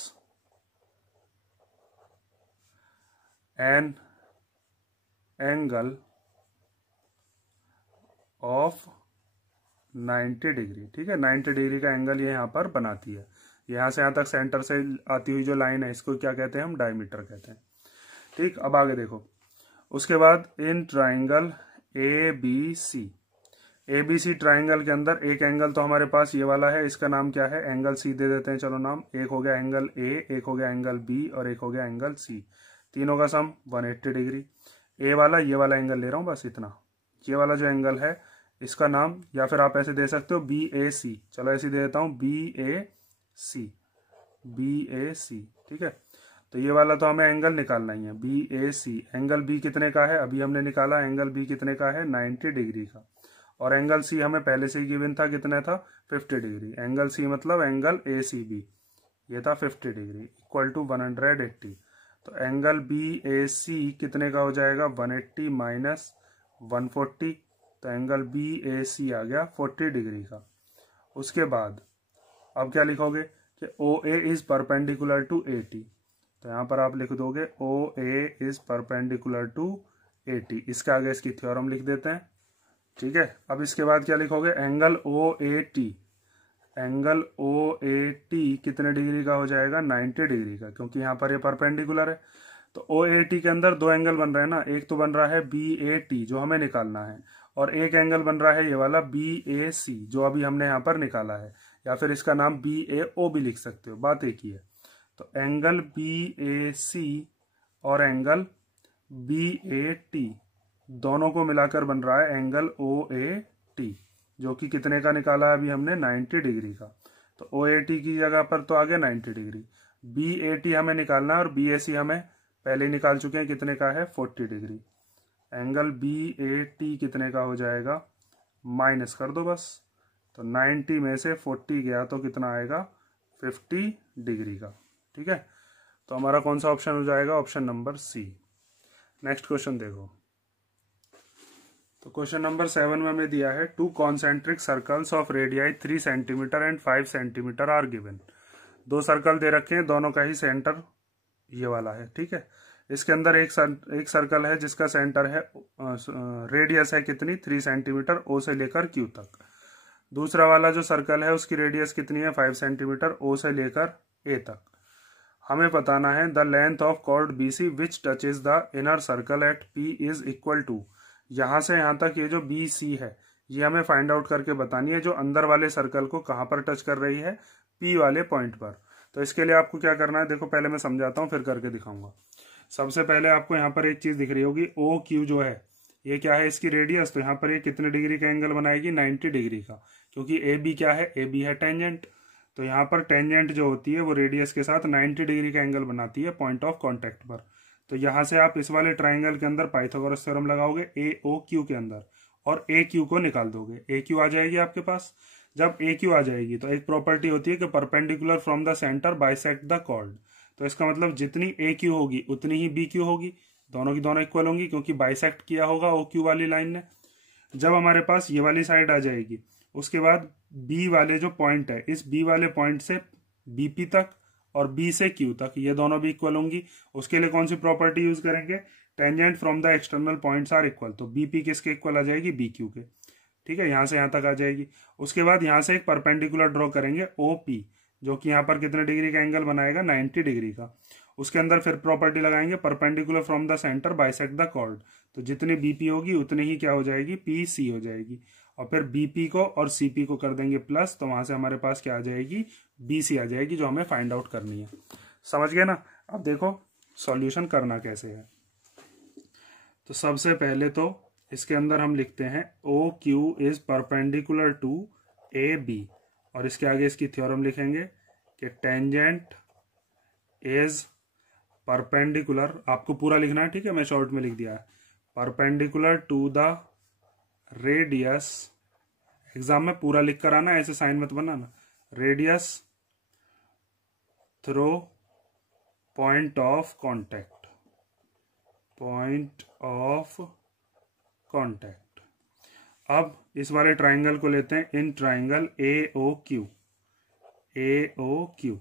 an angle of 90 degree. ठीक है, 90 डिग्री का एंगल ये यहाँ पर बनाती है। यहाँ से यहाँ तक सेंटर से आती हुई जो लाइन है, इसको क्या कहते हैं हम, डायमीटर कहते हैं। ठीक, अब आगे देखो। उसके बाद इन ट्राइंगल ABC ट्राइंगल के अंदर एक एंगल तो हमारे पास ये वाला है, इसका नाम क्या है, एंगल C दे देते हैं। चलो नाम, एक हो गया एंगल A, एक हो गया एंगल B और एक हो गया एंगल C। तीनों का सम 180 डिग्री। A वाला, ये वाला एंगल ले रहा हूँ बस इतना। ये वाला जो एंगल है इसका नाम, या फिर आप ऐसे दे सकते हो BAC। चलो ऐसे दे देता हूँ BAC। ठीक है, तो ये वाला तो हमें एंगल निकालना ही है, BAC। एंगल B कितने का है, अभी हमने निकाला, एंगल B कितने का है, 90 डिग्री का। और एंगल C हमें पहले से ही गिवन था, कितना था, 50 डिग्री। एंगल C मतलब एंगल ACB, ये था 50 डिग्री, इक्वल टू 180। तो एंगल BAC कितने का हो जाएगा, 180 माइनस 140। तो एंगल BAC आ गया 40 डिग्री का। उसके बाद अब क्या लिखोगे कि OA is perpendicular to AT। तो यहाँ पर आप लिख दोगे OA is perpendicular to AT। इसके आगे इसकी थ्योरम लिख देते हैं। ठीक है, अब इसके बाद क्या लिखोगे, एंगल OAT। एंगल OAT कितने डिग्री का हो जाएगा, 90 डिग्री का, क्योंकि यहाँ पर ये परपेंडिकुलर है। तो OAT के अंदर दो एंगल बन रहे हैं ना, एक तो बन रहा है BAT जो हमें निकालना है, और एक एंगल बन रहा है ये वाला BAC जो अभी हमने यहाँ पर निकाला है, या फिर इसका नाम BAO भी लिख सकते हो, बात एक ही है। तो एंगल BAC और एंगल BAT दोनों को मिलाकर बन रहा है एंगल OAT, जो कि कितने का निकाला है अभी हमने, 90 डिग्री का। तो OAT की जगह पर तो आ गया 90 डिग्री। BAT हमें निकालना है और BAC हमें पहले निकाल चुके हैं, कितने का है, 40 डिग्री। एंगल BAT कितने का हो जाएगा, माइनस कर दो बस। तो 90 में से 40 गया तो कितना आएगा, 50 डिग्री का। ठीक है, तो हमारा कौन सा ऑप्शन हो जाएगा, option number C। Next question देखो। तो क्वेश्चन नंबर 7 में हमें दिया है 2 concentric circles of radii 3 centimetre and 5 centimetre are given. दो सर्कल दे रखे हैं, दोनों का ही सेंटर ये वाला है, ठीक है। इसके अंदर एक सर्कल है जिसका सेंटर है, रेडियस है कितनी 3 सेंटीमीटर ओ से लेकर क्यू तक। दूसरा वाला जो सर्कल है उसकी रेडियस कितनी है 5 सेंटीमीटर ओ से लेकर ए तक। हमें बताना है the length of chord B C which touches the inner circle at P is equal to. यहाँ से यहाँ तक ये जो बी सी है ये हमें फाइंड आउट करके बतानी है, जो अंदर वाले सर्कल को कहाँ पर टच कर रही है, पी वाले पॉइंट पर। तो इसके लिए आपको क्या करना है, देखो पहले मैं समझाता हूँ फिर करके दिखाऊंगा। सबसे पहले आपको यहाँ पर एक चीज दिख रही होगी, ओ क्यू जो है ये क्या है, इसकी रेडियस। तो यहाँ पर ये कितने डिग्री का एंगल बनाएगी, 90 डिग्री का, क्योंकि ए बी क्या है, ए बी है टेंजेंट। तो यहाँ पर टेंजेंट जो होती है वो रेडियस के साथ 90 डिग्री का एंगल बनाती है पॉइंट ऑफ कॉन्टेक्ट पर। तो यहाँ से आप इस वाले ट्राइंगल के अंदर पाइथागोरस थ्योरम लगाओगे ए ओ क्यू के अंदर, और ए क्यू को निकाल दोगे। ए क्यू आ जाएगी आपके पास। जब ए क्यू आ जाएगी तो एक प्रॉपर्टी होती है कि perpendicular from the centre bisect the chord. तो इसका मतलब जितनी ए क्यू होगी उतनी ही बी क्यू होगी, दोनों की दोनों इक्वल होंगी क्योंकि बाइसेक्ट किया होगा ओ क्यू वाली लाइन ने। जब हमारे पास ये वाली साइड आ जाएगी उसके बाद बी वाले जो पॉइंट है, इस बी वाले पॉइंट से बीपी तक और बी से क्यू तक ये दोनों भी इक्वल होंगी। उसके लिए कौन सी प्रॉपर्टी यूज करेंगे, tangent from the external points are equal. तो बीपी किसके इक्वल आ जाएगी, बी क्यू के, ठीक है। यहाँ से यहाँ तक आ जाएगी। उसके बाद यहाँ से एक परपेंडिकुलर ड्रॉ करेंगे ओ पी, जो कि यहाँ पर कितने डिग्री का एंगल बनाएगा, 90 डिग्री का। उसके अंदर फिर प्रॉपर्टी लगाएंगे perpendicular from the centre bisect the chord. तो जितनी बीपी होगी उतनी ही क्या हो जाएगी, पी सी हो जाएगी। और फिर बीपी को और सीपी को कर देंगे प्लस, तो वहां से हमारे पास क्या आ जाएगी, बीसी आ जाएगी, जो हमें फाइंड आउट करनी है। समझ गए ना। अब देखो सॉल्यूशन करना कैसे है। तो सबसे पहले तो इसके अंदर हम लिखते हैं O Q is perpendicular to A B, और इसके आगे इसकी थ्योरम लिखेंगे कि टेंजेंट इज परपेंडिकुलर, आपको पूरा लिखना है, ठीक है, मैं शॉर्ट में लिख दिया है, perpendicular to the radius. Exam में पूरा लिख कर आना, ऐसे साइन मत बनाना, radius through point of contact, point of contact. अब इस वाले ट्राइंगल को लेते हैं in triangle A O Q, A O Q.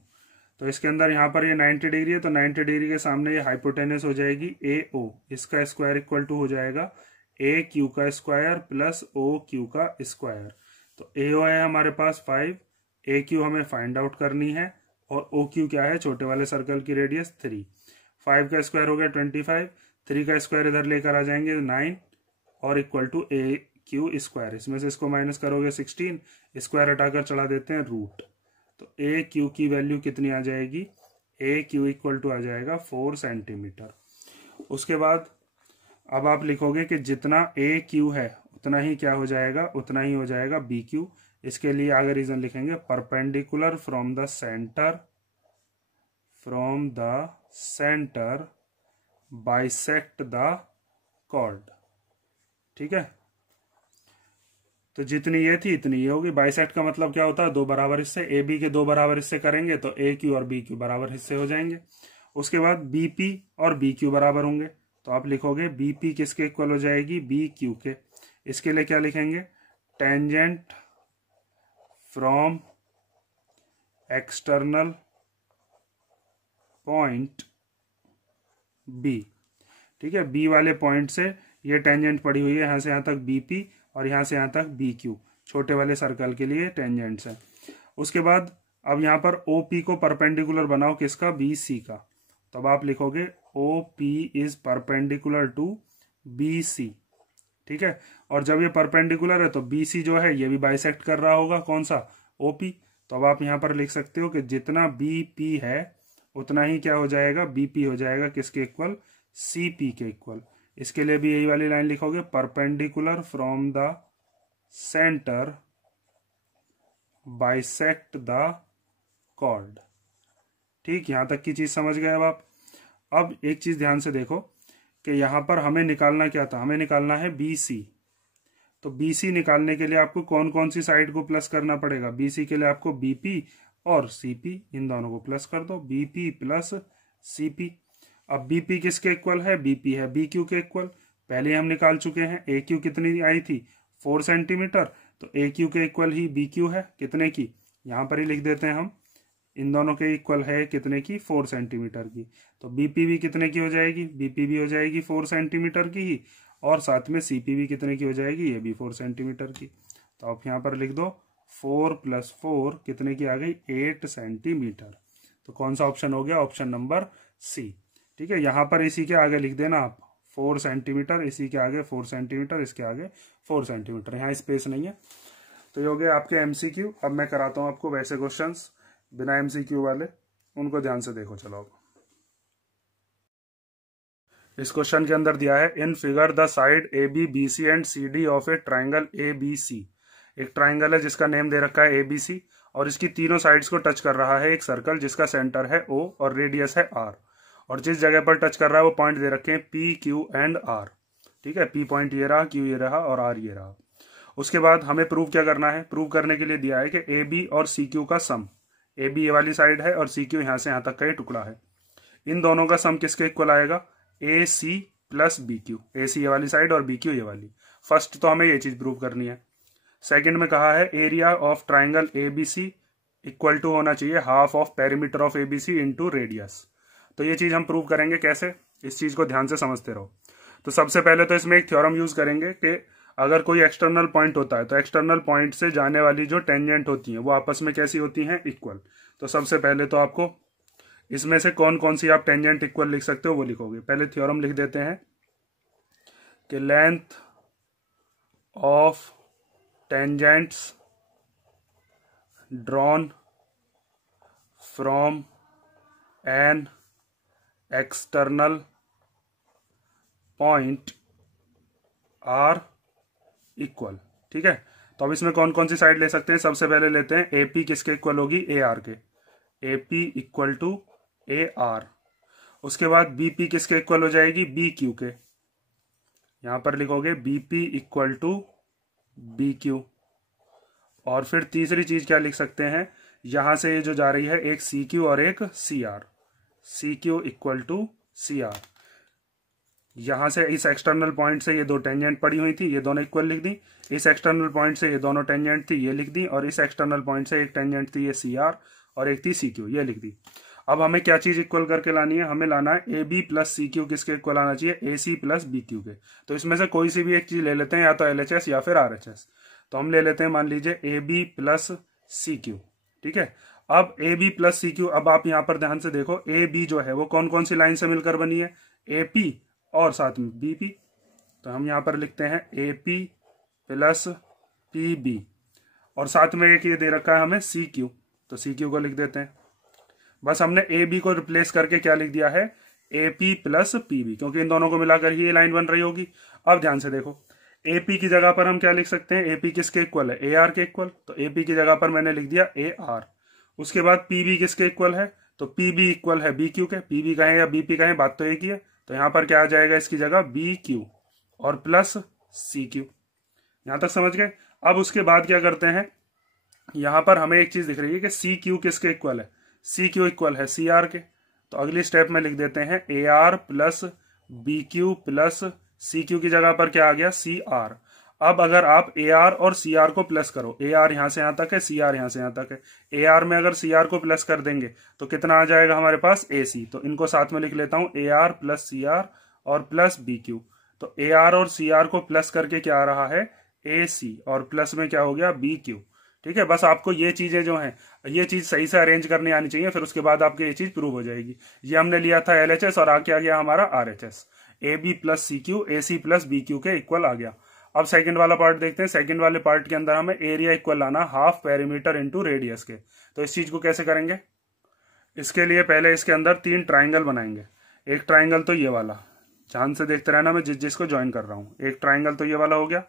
तो इसके अंदर यहाँ पर ये 90 डिग्री है, तो 90 डिग्री के सामने ये हाइपोटेनस हो जाएगी ए ओ, इसका स्क्वायर इक्वल टू हो जाएगा ए क्यू का स्क्वायर प्लस ओ क्यू का स्क्वायर। तो ए ओ है हमारे पास 5, ए क्यू हमें फाइंड आउट करनी है, और ओ क्यू क्या है, छोटे वाले सर्कल की रेडियस 3। 5 का स्क्वायर हो गया 25, 3 का स्क्वायर इधर लेकर आ जाएंगे 9, और equal to A Q square. इसमें से इसको माइनस करोगे 16, स्क्वायर हटाकर चढ़ा देते हैं रूट। तो ए क्यू की वैल्यू कितनी आ जाएगी, ए क्यू इक्वल टू आ जाएगा 4 सेंटीमीटर। उसके बाद अब आप लिखोगे कि जितना ए क्यू है उतना ही क्या हो जाएगा, उतना ही हो जाएगा बी क्यू। इसके लिए आगे रीजन लिखेंगे perpendicular from the centre, from the centre bisect the chord, ठीक है। तो जितनी ये थी इतनी ये होगी। बाइसेक्ट का मतलब क्या होता है, दो बराबर हिस्से, ए बी के दो बराबर हिस्से करेंगे तो ए क्यू और बी क्यू बराबर हिस्से हो जाएंगे। उसके बाद बीपी और बी क्यू बराबर होंगे, तो आप लिखोगे बीपी किसके इक्वल हो जाएगी, बी क्यू के। इसके लिए क्या लिखेंगे, tangent from external point B, ठीक है। बी वाले पॉइंट से ये टेंजेंट पड़ी हुई है यहाँ से यहाँ तक बीपी, और यहाँ से यहाँ तक बी क्यू, छोटे वाले सर्कल के लिए टेंजेंट्स है। उसके बाद अब यहाँ पर ओ पी को परपेंडिकुलर बनाओ, किसका, बी सी का। तो अब आप लिखोगे O P is perpendicular to B C, ठीक है। और जब ये परपेंडिकुलर है तो बी सी जो है ये भी बाइसेक्ट कर रहा होगा, कौन सा, ओ पी। तो अब आप यहाँ पर लिख सकते हो कि जितना बी पी है उतना ही क्या हो जाएगा, बी पी हो जाएगा किसके इक्वल, सी पी के इक्वल। इसके लिए भी यही वाली लाइन लिखोगे, perpendicular from the centre bisect the chord, ठीक। यहां तक की चीज समझ गए अब आप। अब एक चीज ध्यान से देखो कि यहां पर हमें निकालना क्या था, हमें निकालना है बी सी। तो बी सी निकालने के लिए आपको कौन कौन सी साइड को प्लस करना पड़ेगा, बी सी के लिए आपको बीपी और सीपी, इन दोनों को प्लस कर दो, बीपी प्लस सीपी। अब बीपी किसके इक्वल है, बीपी है बी क्यू के इक्वल, पहले हम निकाल चुके हैं। ए क्यू कितनी आई थी, 4 सेंटीमीटर, तो ए क्यू के इक्वल ही बी क्यू है, कितने की, यहां पर ही लिख देते हैं हम इन दोनों के इक्वल है कितने की, 4 सेंटीमीटर की। तो बीपी भी कितने की हो जाएगी, बीपी भी हो जाएगी 4 सेंटीमीटर की ही, और साथ में सीपी भी कितने की हो जाएगी, ये भी 4 सेंटीमीटर की। तो आप यहाँ पर लिख दो 4 + 4 कितने की आ गई, 8 सेंटीमीटर। तो कौन सा ऑप्शन हो गया, ऑप्शन नंबर सी। ठीक है, यहाँ पर इसी के आगे लिख देना आप 4 सेंटीमीटर, इसी के आगे 4 सेंटीमीटर, इसके आगे 4 सेंटीमीटर, यहाँ स्पेस नहीं है। तो ये हो गया आपके एमसीक्यू। अब मैं कराता हूँ आपको वैसे क्वेश्चंस बिना एमसीक्यू वाले, उनको ध्यान से देखो। चलो अब इस क्वेश्चन के अंदर दिया है, in figure the side A B B C and C D of a triangle A B C. एक ट्राइंगल है जिसका नेम दे रखा है ए बी सी, और इसकी तीनों साइड्स को टच कर रहा है एक सर्कल जिसका सेंटर है ओ और रेडियस है आर, और जिस जगह पर टच कर रहा है वो पॉइंट दे रखे हैं पी क्यू एंड आर। ठीक है, पी पॉइंट ये रहा, क्यू ये रहा और आर ये रहा। उसके बाद हमें प्रूव क्या करना है, प्रूव करने के लिए दिया है कि ए बी और सी क्यू का सम, ए बी ये वाली साइड है और सी क्यू यहाँ से यहाँ तक का ये टुकड़ा है, इन दोनों का सम किसके इक्वल आएगा, ए C plus B Q. A सी ये वाली साइड और बी क्यू ये वाली। फर्स्ट तो हमें ये चीज प्रूव करनी है। सेकंड में कहा है area of triangle A B C equal to होना चाहिए half of perimeter of A B C into radius. तो ये चीज हम प्रूव करेंगे कैसे, इस चीज को ध्यान से समझते रहो। तो सबसे पहले तो इसमें एक थ्योरम यूज करेंगे कि अगर कोई एक्सटर्नल पॉइंट होता है तो एक्सटर्नल पॉइंट से जाने वाली जो टेंजेंट होती है वो आपस में कैसी होती हैं, इक्वल। तो सबसे पहले तो आपको इसमें से कौन कौन सी आप टेंजेंट इक्वल लिख सकते हो वो लिखोगे। पहले थ्योरम लिख देते हैं कि length of tangents drawn from an external point are equal. ठीक है, तो अब इसमें कौन कौन सी साइड ले सकते हैं, सबसे पहले लेते हैं एपी किसके इक्वल होगी, ए आर के, AP equal to A R. उसके बाद बीपी किसके इक्वल हो जाएगी, बी क्यू के, यहां पर लिखोगे BP equal to B Q. और फिर तीसरी चीज क्या लिख सकते हैं, यहां से ये जो जा रही है एक सी क्यू और एक C R, C Q equal to C R. यहां से इस एक्सटर्नल पॉइंट से ये दो टेंजेंट पड़ी हुई थी, ये दोनों इक्वल लिख दी। इस एक्सटर्नल पॉइंट से ये दोनों टेंजेंट थी, ये लिख दी। और इस एक्सटर्नल पॉइंट से एक टेंजेंट थी, ये सी आर, और एक थी सी क्यू, ये लिख दी। अब हमें क्या चीज इक्वल करके लानी है, हमें लाना है A B plus C Q किसके इक्वल आना चाहिए, A C plus B Q के। तो इसमें से कोई सी भी एक चीज ले लेते हैं, या तो एल एच एस या फिर आर एच एस। तो हम ले लेते हैं, मान लीजिए A B plus C Q. ठीक है, अब A B plus C Q, अब आप यहां पर ध्यान से देखो, ए बी जो है वो कौन कौन सी लाइन से मिलकर बनी है, ए पी और साथ में बी पी। तो हम यहां पर लिखते हैं A P plus P B, और साथ में एक ये दे रखा है हमें सी क्यू, तो सी क्यू को लिख देते हैं। बस हमने ए बी को रिप्लेस करके क्या लिख दिया है, A P plus P B, क्योंकि इन दोनों को मिलाकर ही ये लाइन बन रही होगी। अब ध्यान से देखो, ए पी की जगह पर हम क्या लिख सकते हैं, ए पी किसके इक्वल है, ए आर के इक्वल। तो ए पी की जगह पर मैंने लिख दिया ए आर। उसके बाद पी बी किसके इक्वल है, तो पी बी इक्वल है बी क्यू के। पी बी कहें या बी पी कहें, बात तो एक ही है। तो यहां पर क्या आ जाएगा इसकी जगह, बी क्यू और प्लस सी क्यू। यहां तक समझ गए। अब उसके बाद क्या करते हैं, यहां पर हमें एक चीज दिख रही है कि सी क्यू किसके इक्वल है, सी क्यू इक्वल है सी आर के। तो अगली स्टेप में लिख देते हैं A R plus B Q plus C Q की जगह पर क्या आ गया, सी आर। अब अगर आप ए आर और सी आर को प्लस करो, ए आर यहां से यहां तक है, सी आर यहां से यहां तक है, ए आर में अगर सी आर को प्लस कर देंगे तो कितना आ जाएगा हमारे पास, ए सी। तो इनको साथ में लिख लेता हूं, A R plus C R और प्लस बी क्यू। तो ए आर और सी आर को प्लस करके क्या आ रहा है, ए सी, और प्लस में क्या हो गया, बी क्यू। ठीक है, बस आपको ये चीजें जो हैं, ये चीज सही से अरेंज करनी आनी चाहिए, फिर उसके बाद आपकी ये चीज प्रूव हो जाएगी। ये हमने लिया था एल एच एस, और आगे आ गया हमारा R H S, A B plus C Q, A C plus B Q के इक्वल आ गया। अब सेकंड वाला पार्ट देखते हैं। सेकंड वाले पार्ट के अंदर हमें एरिया इक्वल लाना हाफ पेरीमीटर इनटू रेडियस के। तो इस चीज को कैसे करेंगे, इसके लिए पहले इसके अंदर 3 ट्राइंगल बनाएंगे। एक ट्राइंगल तो ये वाला, ध्यान से देखते रहना मैं जिस जिसको ज्वाइन कर रहा हूं। एक ट्राइंगल तो ये वाला हो गया,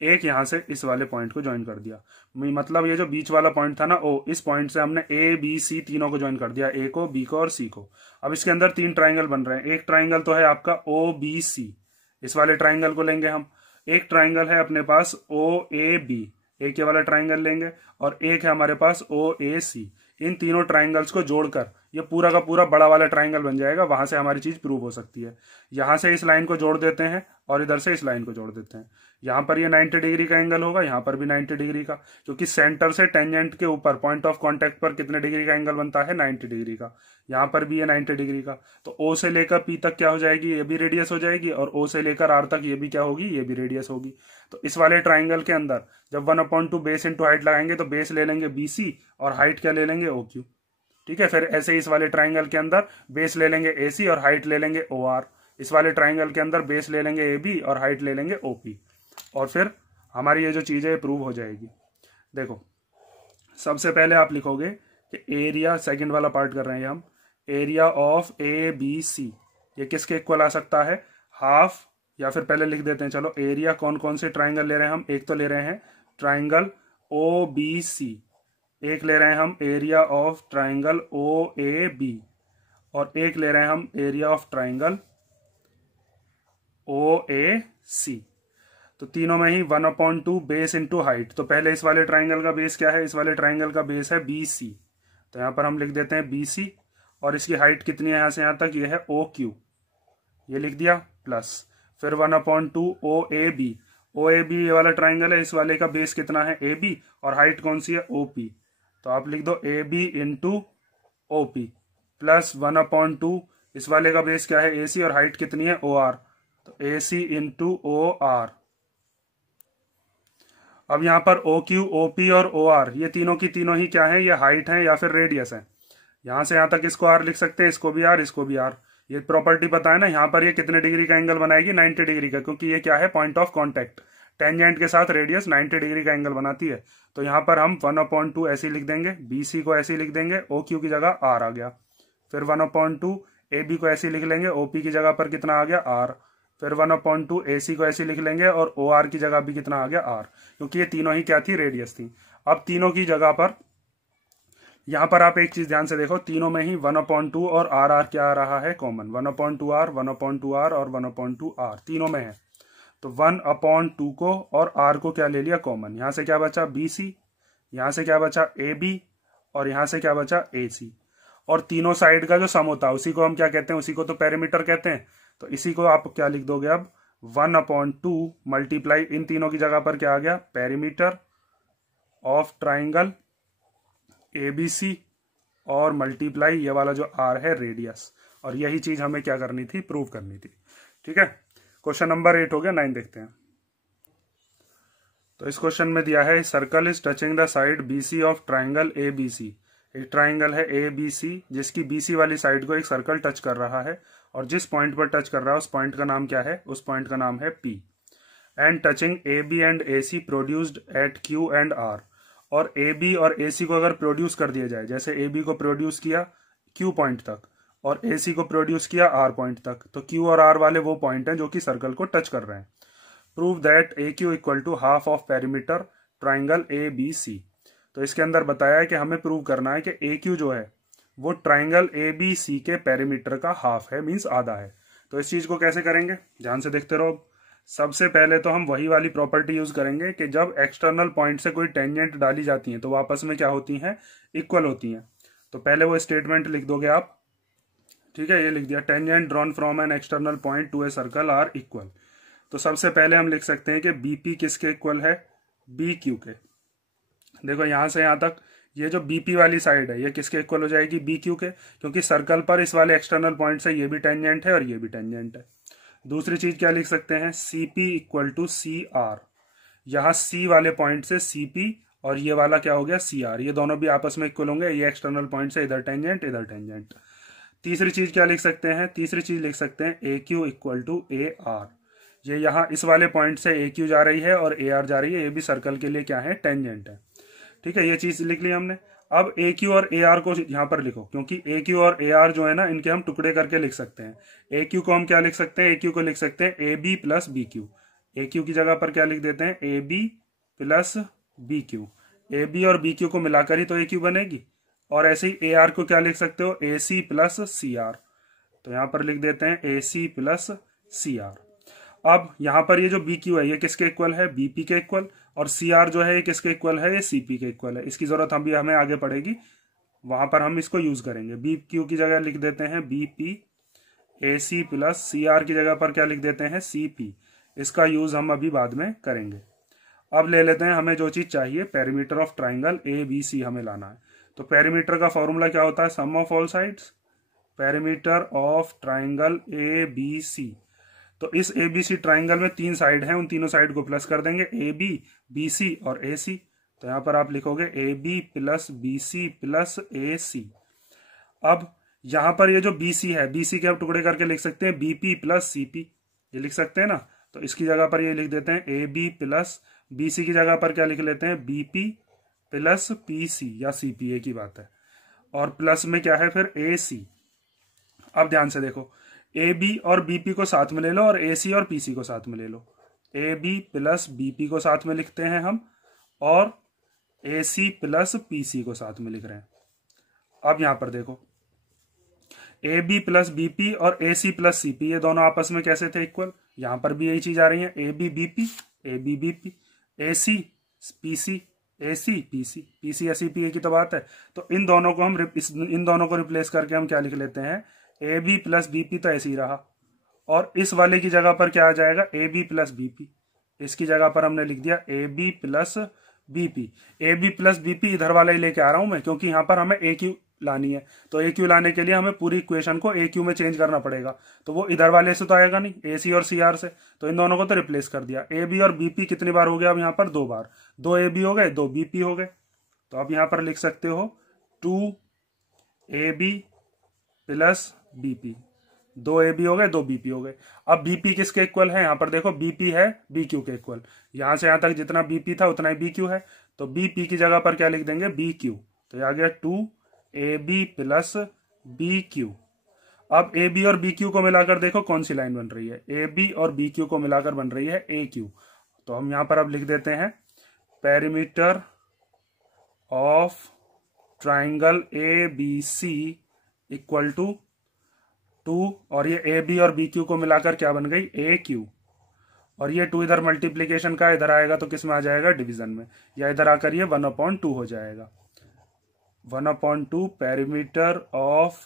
एक यहां से इस वाले पॉइंट को ज्वाइन कर दिया। मतलब ये जो बीच वाला पॉइंट था ना ओ, इस पॉइंट से हमने ए बी सी तीनों को ज्वाइन कर दिया, ए को, बी को और सी को। अब इसके अंदर 3 ट्राइंगल बन रहे हैं। एक ट्राइंगल तो है आपका ओ बी सी, इस वाले ट्राइंगल को लेंगे हम। एक ट्राइंगल है अपने पास ओ ए बी, एक ये वाला ट्राइंगल लेंगे, और एक है हमारे पास ओ ए सी। इन तीनों ट्राइंगल्स को जोड़कर ये पूरा का पूरा बड़ा वाला ट्राइंगल बन जाएगा, वहां से हमारी चीज प्रूव हो सकती है। यहां से इस लाइन को जोड़ देते हैं और इधर से इस लाइन को जोड़ देते हैं। यहाँ पर ये 90 डिग्री का एंगल होगा, यहाँ पर भी 90 डिग्री का, क्योंकि सेंटर से टेंजेंट के ऊपर पॉइंट ऑफ कांटेक्ट पर कितने डिग्री का एंगल बनता है, 90 डिग्री का। यहाँ पर भी ये 90 डिग्री का। तो ओ से लेकर पी तक क्या हो जाएगी, ये भी रेडियस हो जाएगी, और ओ से लेकर आर तक ये भी क्या होगी, ये भी रेडियस होगी। तो इस वाले ट्राइंगल के अंदर जब 1/2 बेस इंटू हाइट लगाएंगे तो बेस ले लेंगे BC और हाइट क्या ले लेंगे, OQ। ठीक है, फिर ऐसे ही इस वाले ट्राइंगल के अंदर बेस ले लेंगे AC और हाइट ले लेंगे OR। इस वाले ट्राइंगल के अंदर बेस ले लेंगे AB और हाइट ले लेंगे OP, और फिर हमारी ये जो चीज है प्रूव हो जाएगी। देखो, सबसे पहले आप लिखोगे कि एरिया, सेकंड वाला पार्ट कर रहे हैं हम, एरिया ऑफ ABC ये किसके इक्वल आ सकता है, हाफ, या फिर पहले लिख देते हैं, चलो एरिया कौन कौन से ट्राइंगल ले रहे हैं हम, एक तो ले रहे हैं ट्राइंगल OBC, एक ले रहे हैं हम एरिया ऑफ ट्राइंगल OAB, और एक ले रहे हैं हम एरिया ऑफ ट्राइंगल OAC। तो तीनों में ही 1/2 बेस इंटू हाइट। तो पहले इस वाले ट्राइंगल का बेस क्या है, इस वाले ट्राइंगल का बेस है BC, तो यहां पर हम लिख देते हैं BC, और इसकी हाइट कितनी है यहां से यहां तक, ये है OQ, ये लिख दिया, प्लस फिर 1/2 OAB। OAB ये वाला ट्राइंगल है, इस वाले का बेस कितना है AB, और हाइट कौन सी है OP, तो आप लिख दो AB इंटू OP, प्लस 1/2 इस वाले का बेस क्या है AC, और हाइट कितनी है OR, तो AC इंटू OR। अब यहाँ पर OQ, OP और OR ये तीनों की तीनों ही क्या है, ये हाइट है या फिर रेडियस है। यहां से यहां तक इसको R लिख सकते हैं, इसको भी R, इसको भी R। ये प्रॉपर्टी पता है ना, यहाँ पर ये कितने डिग्री का एंगल बनाएगी, 90 डिग्री का, क्योंकि ये क्या है, पॉइंट ऑफ कांटेक्ट, टेंजेंट के साथ रेडियस 90 डिग्री का एंगल बनाती है। तो यहाँ पर हम 1/2 ऐसे लिख देंगे, BC को ऐसे लिख देंगे, OQ की जगह R आ गया। फिर 1/2 AB को ऐसे लिख लेंगे, OP की जगह पर कितना आ गया, R। फिर 1/2 AC को ऐसे लिख लेंगे, और OR की जगह भी कितना आ गया, R, क्योंकि ये तीनों ही क्या थी, रेडियस थी। अब तीनों की जगह पर यहां पर आप एक चीज ध्यान से देखो, तीनों में ही 1/2 और R क्या आ रहा है, कॉमन, 1/2R, 1/2R और 1/2R तीनों में है। तो 1/2 को और R को क्या ले लिया, कॉमन। यहां से क्या बचा, BC, यहां से क्या बचा, AB, और यहां से क्या बचा, AC। और तीनों साइड का जो सम होता है उसी को हम क्या कहते हैं, उसी को तो पेरीमीटर कहते हैं। तो इसी को आप क्या लिख दोगे अब, 1/2 मल्टीप्लाई, इन तीनों की जगह पर क्या आ गया, पेरीमीटर ऑफ ट्राइंगल ABC, और मल्टीप्लाई ये वाला जो R है, रेडियस। और यही चीज हमें क्या करनी थी, प्रूव करनी थी। ठीक है, क्वेश्चन नंबर 8 हो गया, 9 देखते हैं। तो इस क्वेश्चन में दिया है, circle is touching the side BC of triangle ABC। एक ट्राइंगल है ABC जिसकी BC वाली साइड को एक सर्कल टच कर रहा है, और जिस पॉइंट पर टच कर रहा है उस पॉइंट का नाम क्या है, उस पॉइंट का नाम है P। And touching AB and AC produced at Q and R। और AB और AC को अगर प्रोड्यूस कर दिया जाए, जैसे AB को प्रोड्यूस किया Q पॉइंट तक और AC को प्रोड्यूस किया R पॉइंट तक, तो Q और R वाले वो पॉइंट हैं जो कि सर्कल को टच कर रहे हैं। Prove that AQ equal to half of perimeter triangle ABC। तो इसके अंदर बताया है कि हमें प्रूव करना है कि AQ जो है वो ट्राइंगल ABC के पेरीमीटर का हाफ है, मींस आधा है। तो इस चीज को कैसे करेंगे, ध्यान से देखते रहो। सबसे पहले तो हम वही वाली प्रॉपर्टी यूज करेंगे कि जब एक्सटर्नल पॉइंट से कोई टेंजेंट डाली जाती है तो वो आपस में क्या होती हैं, इक्वल होती हैं। तो पहले वो स्टेटमेंट लिख दोगे आप, ठीक है, ये लिख दिया, tangent drawn from an external point to a circle are equal. तो सबसे पहले हम लिख सकते हैं कि BP किसके इक्वल है, BQ के। देखो यहां से यहां तक ये जो BP वाली साइड है ये किसके इक्वल हो जाएगी, BQ के, क्योंकि सर्कल पर इस वाले एक्सटर्नल पॉइंट से ये भी टेंजेंट है और ये भी टेंजेंट है। दूसरी चीज क्या लिख सकते हैं, CP इक्वल टू CR। यहां C वाले पॉइंट से CP और ये वाला क्या हो गया, CR, ये दोनों भी आपस में इक्वल होंगे, ये एक्सटर्नल पॉइंट से इधर टेंजेंट इधर टेंजेंट। तीसरी चीज क्या लिख सकते हैं, तीसरी चीज लिख सकते हैं AQ इक्वल टू AR। ये यहाँ इस वाले पॉइंट से AQ जा रही है और AR जा रही है, ये भी सर्कल के लिए क्या है, टेंजेंट है। ठीक है, ये चीज लिख ली हमने। अब AQ और AR को यहाँ पर लिखो, क्योंकि AQ और AR जो है ना इनके हम टुकड़े करके लिख सकते हैं। AQ को हम क्या लिख सकते हैं, AQ को लिख सकते हैं AB प्लस BQ। AQ की जगह पर क्या लिख देते हैं, AB प्लस BQ। AB और BQ को मिलाकर ही तो AQ बनेगी। और ऐसे ही AR को क्या लिख सकते हो, AC प्लस CR। तो यहाँ पर लिख देते हैं AC प्लस CR। अब यहाँ पर ये जो BQ है ये किसके इक्वल है, BP के इक्वल, और CR जो है ये किसके इक्वल है, ये CP के इक्वल है। इसकी जरूरत हमें आगे पड़ेगी वहां पर हम इसको यूज करेंगे। बी क्यू की जगह लिख देते हैं B P, A C plus C are की जगह पर क्या लिख देते हैं सी पी। इसका यूज हम अभी बाद में करेंगे। अब ले लेते हैं हमें जो चीज चाहिए, perimeter of triangle A B C हमें लाना है। तो पेरीमीटर का फॉर्मूला क्या होता है, sum of all sides, perimeter of triangle A B C. तो इस ए बी सी ट्राइंगल में 3 साइड हैं, उन तीनों साइड को प्लस कर देंगे, ए बी, बी सी और ए सी। तो यहां पर आप लिखोगे A B plus B C plus A C. अब यहां पर ये जो बी सी है, बी सी के आप टुकड़े करके लिख सकते हैं बीपी प्लस सीपी, ये लिख सकते हैं ना। तो इसकी जगह पर ये लिख देते हैं A B plus B C की जगह पर क्या लिख लेते हैं बीपी प्लस पी सी या सीपी, की बात है। और प्लस में क्या है फिर ए सी। अब ध्यान से देखो, ए बी और बीपी को साथ में ले लो और ए सी और पीसी को साथ में ले लो। ए बी प्लस बीपी को साथ में लिखते हैं हम, और ए सी प्लस पीसी को साथ में लिख रहे हैं। अब यहां पर देखो, ए बी प्लस बीपी और ए सी प्लस सीपी, ये दोनों आपस में कैसे थे इक्वल। यहां पर भी यही चीज आ रही है, A B BP, A B BP, A C PC, A C PC, PC S C P की तो बात है। तो इन दोनों को हम इन दोनों को रिप्लेस करके हम क्या लिख लेते हैं, ए बी प्लस बीपी तो ऐसे ही रहा, और इस वाले की जगह पर क्या आ जाएगा ए बी प्लस बीपी। इसकी जगह पर हमने लिख दिया A B plus BP. A B plus BP इधर वाला ही लेके आ रहा हूं मैं, क्योंकि यहां पर हमें ए क्यू लानी है। तो ए क्यू लाने के लिए हमें पूरी इक्वेशन को ए क्यू में चेंज करना पड़ेगा। तो वो इधर वाले से तो आएगा नहीं, ए सी और सी आर से। तो इन दोनों को तो रिप्लेस कर दिया। ए बी और बीपी कितनी बार हो गया, अब यहाँ पर 2 बार, 2 ए बी हो गए 2 बीपी हो गए। तो अब यहां पर लिख सकते हो 2 A B plus BP, 2 A B हो गए 2 बीपी हो गए। अब बीपी किसके इक्वल है, यहां पर देखो बीपी है बी क्यू के इक्वल। यहां से यहां तक जितना बीपी था उतना ही बी क्यू है। तो बीपी की जगह पर क्या लिख देंगे बी क्यू। तो आ गया 2 A B plus B Q. अब ए बी और बी क्यू को मिलाकर देखो कौन सी लाइन बन रही है, ए बी और बी क्यू को मिलाकर बन रही है ए क्यू। तो हम यहां पर अब लिख देते हैं perimeter of triangle A B C equal to 2, और ये ए बी और बी क्यू को मिलाकर क्या बन गई ए क्यू। और ये 2 इधर मल्टीप्लीकेशन का इधर आएगा तो किस में आ जाएगा डिवीजन में, या इधर आकर ये 1/2 हो जाएगा। 1/2 perimeter of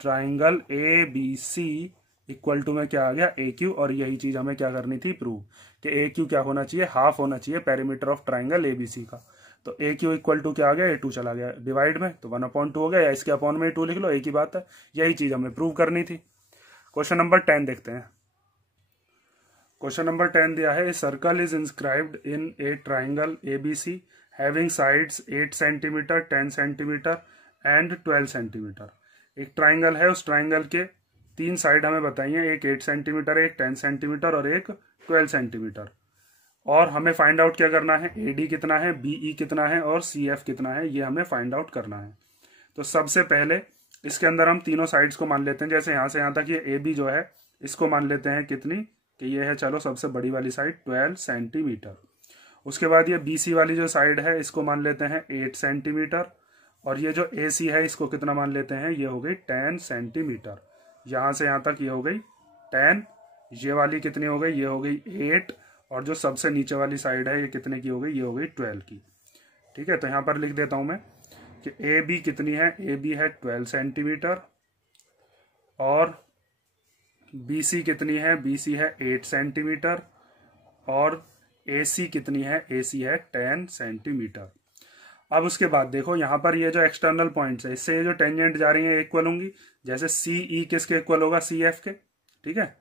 triangle A B C equal to में क्या आ गया ए क्यू। और यही चीज हमें क्या करनी थी प्रूव, कि ए क्यू क्या होना चाहिए, हाफ होना चाहिए perimeter of triangle A B C का। तो ए क्यू इक्वल टू क्या आ गया, ए2 चला गया डिवाइड में, तो 1/2 हो गया, या इसके अपॉन में 2 लिख लो, एक ही बात है। यही चीज हमें प्रूव करनी थी। क्वेश्चन नंबर 10 देखते हैं। क्वेश्चन नंबर 10 दिया है, a circle is inscribed in a triangle A B C having sides 8 centimetre, 10 centimetre and 12 centimetre. एक ट्राइंगल है, उस ट्राइंगल के 3 साइड हमें बताइए, एक 8 सेंटीमीटर, एक 10 सेंटीमीटर और एक 12 सेंटीमीटर। और हमें फाइंड आउट क्या करना है, ए डी कितना है, बी ई कितना है और सी एफ कितना है, ये हमें फाइंड आउट करना है। तो सबसे पहले इसके अंदर हम तीनों साइड्स को मान लेते हैं। जैसे यहां से यहां तक ये ए बी जो है, इसको मान लेते हैं कितनी, कि ये है चलो सबसे बड़ी वाली साइड 12 सेंटीमीटर। उसके बाद ये बी सी वाली जो साइड है, इसको मान लेते हैं 8 सेंटीमीटर। और ये जो ए सी है, इसको कितना मान लेते हैं, ये हो गई 10 सेंटीमीटर। यहां से यहां तक ये हो गई 10, ये वाली कितनी हो गई, ये हो गई 8, और जो सबसे नीचे वाली साइड है ये कितने की हो गई, ये हो गई 12 की। ठीक है, तो यहां पर लिख देता हूं मैं कि ए बी कितनी है, ए बी है 12 सेंटीमीटर, और बी सी कितनी है, बी सी है 8 सेंटीमीटर, और ए सी कितनी है, ए सी है 10 सेंटीमीटर। अब उसके बाद देखो यहां पर ये जो एक्सटर्नल पॉइंट्स है, इससे ये जो टेंजेंट जा रही है इक्वल होंगी। जैसे सी ई किसके इक्वल होगा, सी एफ के। ठीक है,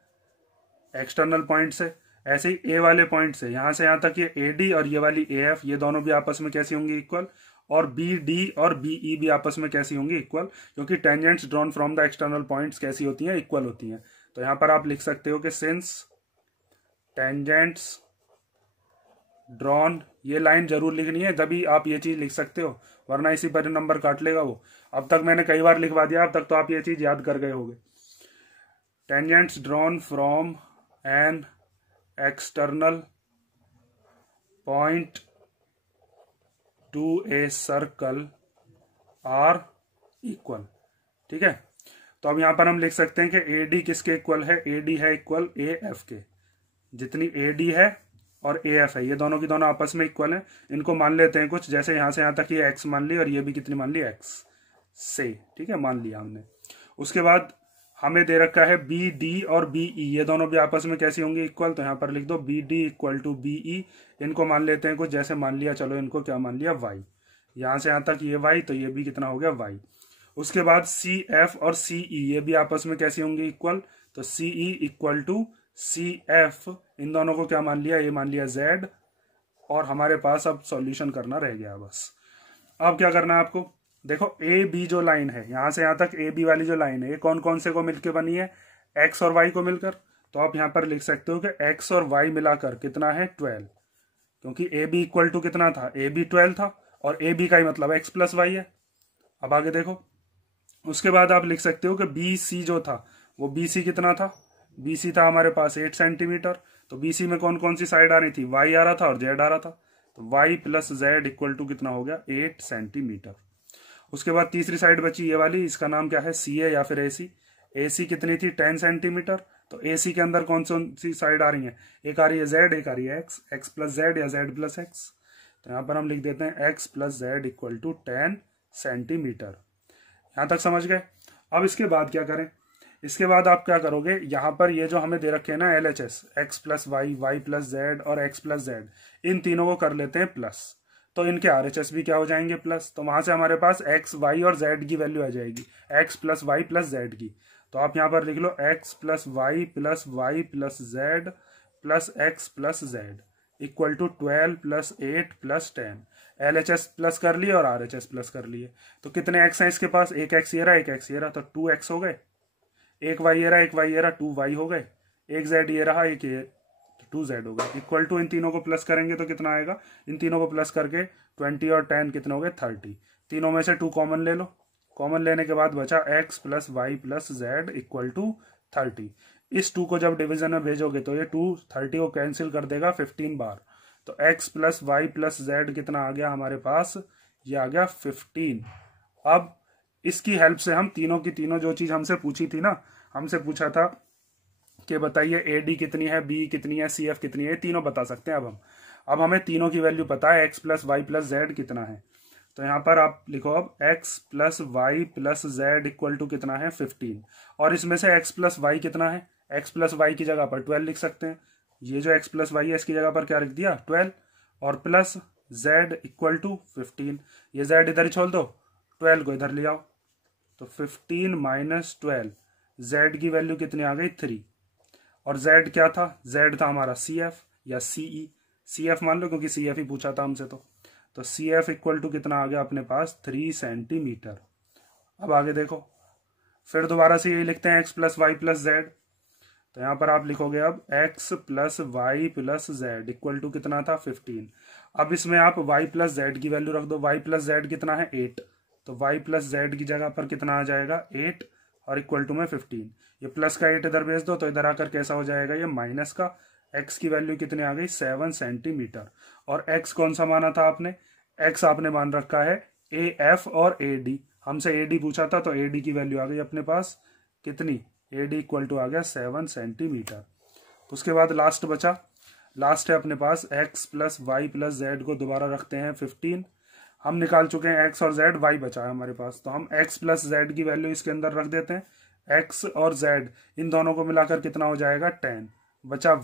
एक्सटर्नल पॉइंट से। ऐसे ही ए वाले पॉइंट से यहां तक ये ए डी और ये वाली ए एफ, ये दोनों भी आपस में कैसी होंगी, इक्वल। और बी डी और बी ई भी आपस में कैसी होंगी, इक्वल, क्योंकि tangents drawn from the external points कैसी होती हैं, इक्वल होती हैं। तो यहां पर आप लिख सकते हो कि सिंस टेंजेंट्स ड्रॉन, ये लाइन जरूर लिखनी है, तभी आप ये चीज लिख सकते हो, वरना इसी पर नंबर काट लेगा वो। अब तक मैंने कई बार लिखवा दिया, अब तक तो आप ये चीज याद कर गए होंगे। Tangents drawn from an external point to a circle are equal. ठीक है, तो अब यहां पर हम लिख सकते हैं कि ए डी किसके इक्वल है, ए डी है इक्वल ए एफ के। जितनी ए डी है और ए एफ है, ये दोनों की दोनों आपस में इक्वल है। इनको मान लेते हैं कुछ, जैसे यहां से यहां तक ये एक्स मान ली, और ये भी कितनी मान ली, एक्स। से, ठीक है, मान लिया हमने। उसके बाद हमें दे रखा है बी डी और बी ई, ये दोनों भी आपस में कैसी होंगी, इक्वल। तो यहाँ पर लिख दो B D equal to B E. इनको मान लेते हैं कुछ, जैसे मान लिया, चलो इनको क्या मान लिया, वाई। यहाँ से यहाँ तक ये वाई, तो ये भी कितना हो गया, वाई। उसके बाद सी एफ और सी ई, ये भी आपस में कैसी होंगी, इक्वल। तो C E equal to C F, इन दोनों को क्या मान लिया, ये मान लिया जेड। और हमारे पास अब सॉल्यूशन करना रह गया बस। अब क्या करना है आपको, देखो ए बी जो लाइन है, यहां से यहां तक ए बी वाली जो लाइन है, ये कौन कौन से को मिलकर बनी है, एक्स और वाई को मिलकर। तो आप यहां पर लिख सकते हो कि एक्स और वाई मिलाकर कितना है, 12, क्योंकि ए बी इक्वल टू कितना था, ए बी 12 था, और ए बी का ही मतलब एक्स प्लस वाई है। अब आगे देखो, उसके बाद आप लिख सकते हो कि बी सी जो था, वो बी सी कितना था, बी सी था हमारे पास 8 सेंटीमीटर। तो बी सी में कौन कौन सी साइड आ रही थी, वाई आ रहा था और जेड आ रहा था। तो Y plus Z equal to कितना हो गया, 8 सेंटीमीटर। उसके बाद तीसरी साइड बची ये वाली, इसका नाम क्या है, सी ए या फिर ए सी। ए सी कितनी थी, 10 सेंटीमीटर। तो ए सी के अंदर कौन सी साइड आ रही है, एक आ रही है जेड, एक आ रही है एक्स, एक्स प्लस जेड या जेड प्लस एक्स। तो यहाँ पर हम लिख देते हैं X plus Z equal to 10 centimetre. यहां तक समझ गए। अब इसके बाद क्या करें, इसके बाद आप क्या करोगे, यहां पर ये जो हमें दे रखे हैं ना LHS, X plus Y, Y plus Z और एक्स प्लस जेड, इन तीनों को कर लेते हैं प्लस। तो इनके RHS भी क्या हो जाएंगे, प्लस। तो वहां से हमारे पास एक्स वाई और जेड की वैल्यू आ जाएगी, x plus Y plus Z की। तो आप यहां पर लिख लो x plus Y plus z plus x plus Z equal to 12 plus 8 plus 10। LHS plus कर लिए और RHS प्लस कर लिए। तो कितने एक्स हैं इसके पास, एक एक्स ये रहा, एक एक्स ये रहा, तो 2 एक्स हो गए। एक वाई ये रहा, एक वाई ये रहा, 2 वाई हो गए। एक जेड ये रहा, एक ये, तो 2 जेड हो गए। इक्वल टू इन तीनों को प्लस करेंगे तो कितना आएगा, इन तीनों को प्लस करके 20 और 10 कितने हो गए, 30। तीनों में से 2 कॉमन ले लो। कॉमन लेने के बाद बचा X plus Y plus Z equal to 30। इस 2 को जब डिवीजन में भेजोगे तो ये 2 30 को कैंसिल कर देगा 15 बार। तो x plus Y plus Z कितना आ गया हमारे पास, ये आ गया 15। अब इसकी हेल्प से हम तीनों की तीनों जो चीज हमसे पूछी थी ना, हमसे पूछा था कि बताइए AD कितनी है, B कितनी है, CF कितनी है, ये तीनों बता सकते हैं। अब हमें तीनों की वैल्यू पता है, x plus Y plus Z कितना है। तो यहाँ पर आप लिखो अब x plus Y plus Z equal to कितना है, 15। और इसमें से x प्लस वाई कितना है, x प्लस वाई की जगह पर 12 लिख सकते हैं। ये जो x प्लस वाई है इसकी जगह पर क्या लिख दिया, 12, और प्लस z इक्वल टू 15। ये z इधर ही छोड़ दो, 12 को इधर ले आओ। तो 15 माइनस 12, z की वैल्यू कितनी आ गई, 3। और z क्या था, z था हमारा CF या CE, CF मान लो क्योंकि CF ही पूछा था हमसे। तो CF इक्वल टू कितना आ गया अपने पास, 3 सेंटीमीटर। अब आगे देखो, फिर दोबारा से यही लिखते हैं x plus Y plus Z. तो यहां पर आप लिखोगे अब x plus Y plus Z equal to कितना था, 15। अब इसमें आप y प्लस जेड की वैल्यू रख दो। y प्लस जेड कितना है, 8। तो y प्लस जेड की जगह पर कितना आ जाएगा, 8 और इक्वल टू में 15। ये प्लस का 8 इधर भेज दो तो इधर आकर कैसा हो जाएगा, ये माइनस का। x की वैल्यू कितनी आ गई, 7 सेंटीमीटर। और x कौन सा माना था आपने, x आपने मान रखा है AF और AD। हमसे AD पूछा था तो AD की वैल्यू आ गई अपने पास कितनी, AD इक्वल टू आ गया 7 सेंटीमीटर। उसके बाद लास्ट बचा, लास्ट है अपने पास x plus Y plus Z को दोबारा रखते हैं 15। हम निकाल चुके हैं x और z, y बचा है हमारे पास। तो हम x प्लस जेड की वैल्यू इसके अंदर रख देते हैं। x और z इन दोनों को मिलाकर कितना हो जाएगा, 10। बचा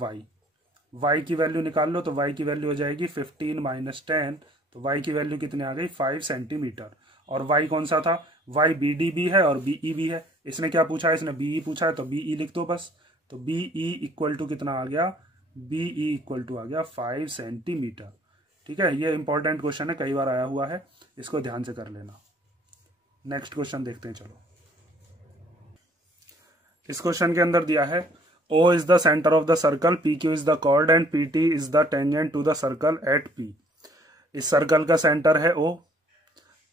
y की वैल्यू निकाल लो। तो y की वैल्यू हो जाएगी 15 माइनस 10। तो y की वैल्यू कितनी आ गई, 5 सेंटीमीटर। और y कौन सा था, y BD भी है और BE भी है। इसने क्या पूछा है, इसने BE पूछा है तो BE लिख दो बस। तो BE इक्वल टू कितना आ गया, BE इक्वल टू आ गया 5 सेंटीमीटर। ठीक है, ये इंपॉर्टेंट क्वेश्चन है, कई बार आया हुआ है, इसको ध्यान से कर लेना। नेक्स्ट क्वेश्चन देखते हैं। चलो, इस क्वेश्चन के अंदर दिया है O is the center of the circle, PQ is the chord and PT is the tangent to the circle at P। इस सर्कल का सेंटर है O,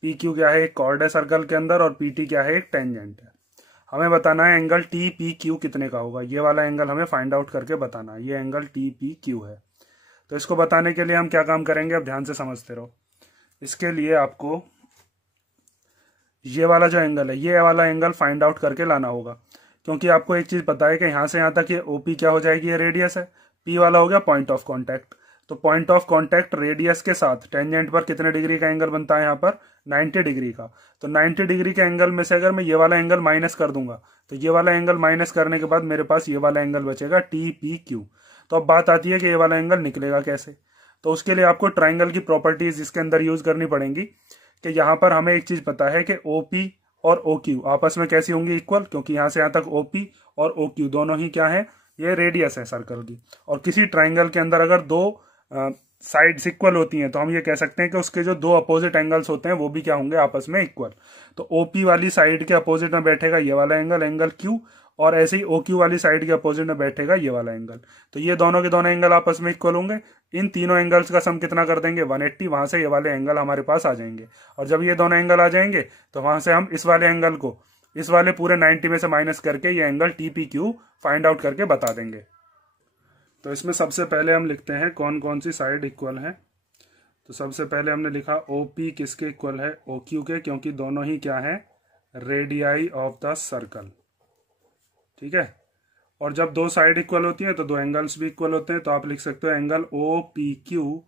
PQ क्या है, एक कॉर्ड है सर्कल के अंदर, और PT क्या है, एक टेंजेंट है। हमें बताना है एंगल TPQ कितने का होगा। ये वाला एंगल हमें फाइंड आउट करके बताना है, ये एंगल TPQ है। तो इसको बताने के लिए हम क्या काम करेंगे, अब ध्यान से समझते रहो। इसके लिए आपको ये वाला जो एंगल है, ये वाला एंगल फाइंड आउट करके लाना होगा, क्योंकि आपको एक चीज पता है कि यहां से यहां तक ये OP क्या हो जाएगी, ये रेडियस है। P वाला हो गया पॉइंट ऑफ कांटेक्ट। तो पॉइंट ऑफ कांटेक्ट रेडियस के साथ टेंजेंट पर कितने डिग्री का एंगल बनता है यहाँ पर 90 डिग्री का। तो 90 डिग्री के एंगल में से अगर मैं ये वाला एंगल माइनस कर दूंगा तो ये वाला एंगल माइनस करने के बाद मेरे पास ये वाला एंगल बचेगा TPQ। तो अब बात आती है कि ये वाला एंगल निकलेगा कैसे। तो उसके लिए आपको ट्राइंगल की प्रॉपर्टीज इसके अंदर यूज करनी पड़ेंगी कि यहाँ पर हमें एक चीज पता है कि OP और OQ आपस में कैसी होंगी इक्वल, क्योंकि यहाँ से यहाँ तक OP और OQ दोनों ही क्या है, ये रेडियस है सर्कल की। और किसी ट्राइंगल के अंदर अगर दो साइड्स इक्वल होती हैं तो हम ये कह सकते हैं कि उसके जो दो अपोजिट एंगल्स होते हैं वो भी क्या होंगे, आपस में इक्वल। तो OP वाली साइड के अपोजिट में बैठेगा ये वाला एंगल, एंगल Q, और ऐसे ही OQ वाली साइड के अपोजिट में बैठेगा ये वाला एंगल। तो ये दोनों के दोनों एंगल आपस में इक्वल होंगे। इन तीनों एंगल्स का सम कितना कर देंगे 180, वहां से ये वाले एंगल हमारे पास आ जाएंगे। और जब ये दोनों एंगल आ जाएंगे तो वहां से हम इस वाले एंगल को इस वाले पूरे 90 में से माइनस करके ये एंगल TPQ फाइंड आउट करके बता देंगे। तो इसमें सबसे पहले हम लिखते हैं कौन कौन सी साइड इक्वल है। तो सबसे पहले हमने लिखा OP किसके इक्वल है, OQ के, क्योंकि दोनों ही क्या है, रेडियाई ऑफ द सर्कल। ठीक है। और जब दो साइड इक्वल होती हैं तो दो एंगल्स भी इक्वल होते हैं। तो आप लिख सकते हो एंगल OPQ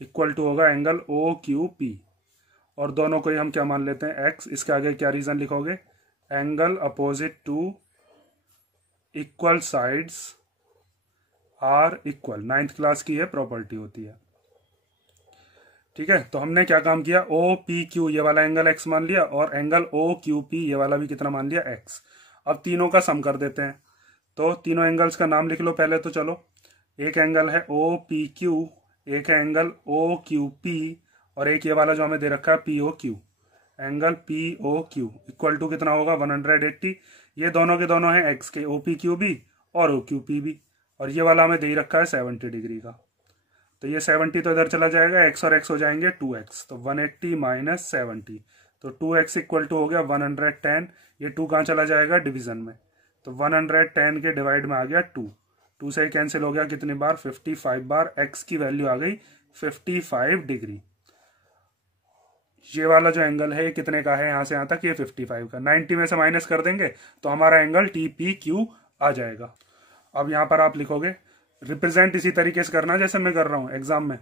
इक्वल टू होगा एंगल OQP, और दोनों को ही हम क्या मान लेते हैं x। इसके आगे क्या रीजन लिखोगे, angle opposite to equal sides are equal. 9th class की है प्रॉपर्टी होती है। ठीक है। तो हमने क्या काम किया, OPQ ये वाला एंगल x मान लिया और एंगल OQP ये वाला भी कितना मान लिया, x। अब तीनों का सम कर देते हैं। तो तीनों एंगल्स का नाम लिख लो पहले। तो चलो, एक एंगल है OPQ, एक है एंगल OQP, और एक ये वाला जो हमें दे रखा है POQ। Angle POQ equal to कितना होगा 180। ये दोनों के दोनों है x के, OPQ भी और OQP भी, और ये वाला हमें दे रखा है 70 डिग्री का। तो ये 70 तो इधर चला जाएगा, x और x हो जाएंगे 2x। तो 180 माइनस 70, तो 2x इक्वल टू हो गया 110। ये 2 कहाँ चला जाएगा, डिवीजन में। तो 110 के डिवाइड में आ गया 2, 2 से ही कैंसिल हो गया कितनी बार, 55 बार। x की वैल्यू आ गई 55 डिग्री। ये वाला जो एंगल है ये कितने का है, यहां से यहां तक ये 55 का। 90 में से माइनस कर देंगे तो हमारा एंगल TPQ आ जाएगा। अब यहां पर आप लिखोगे, रिप्रेजेंट इसी तरीके से करना जैसे मैं कर रहा हूं एग्जाम में,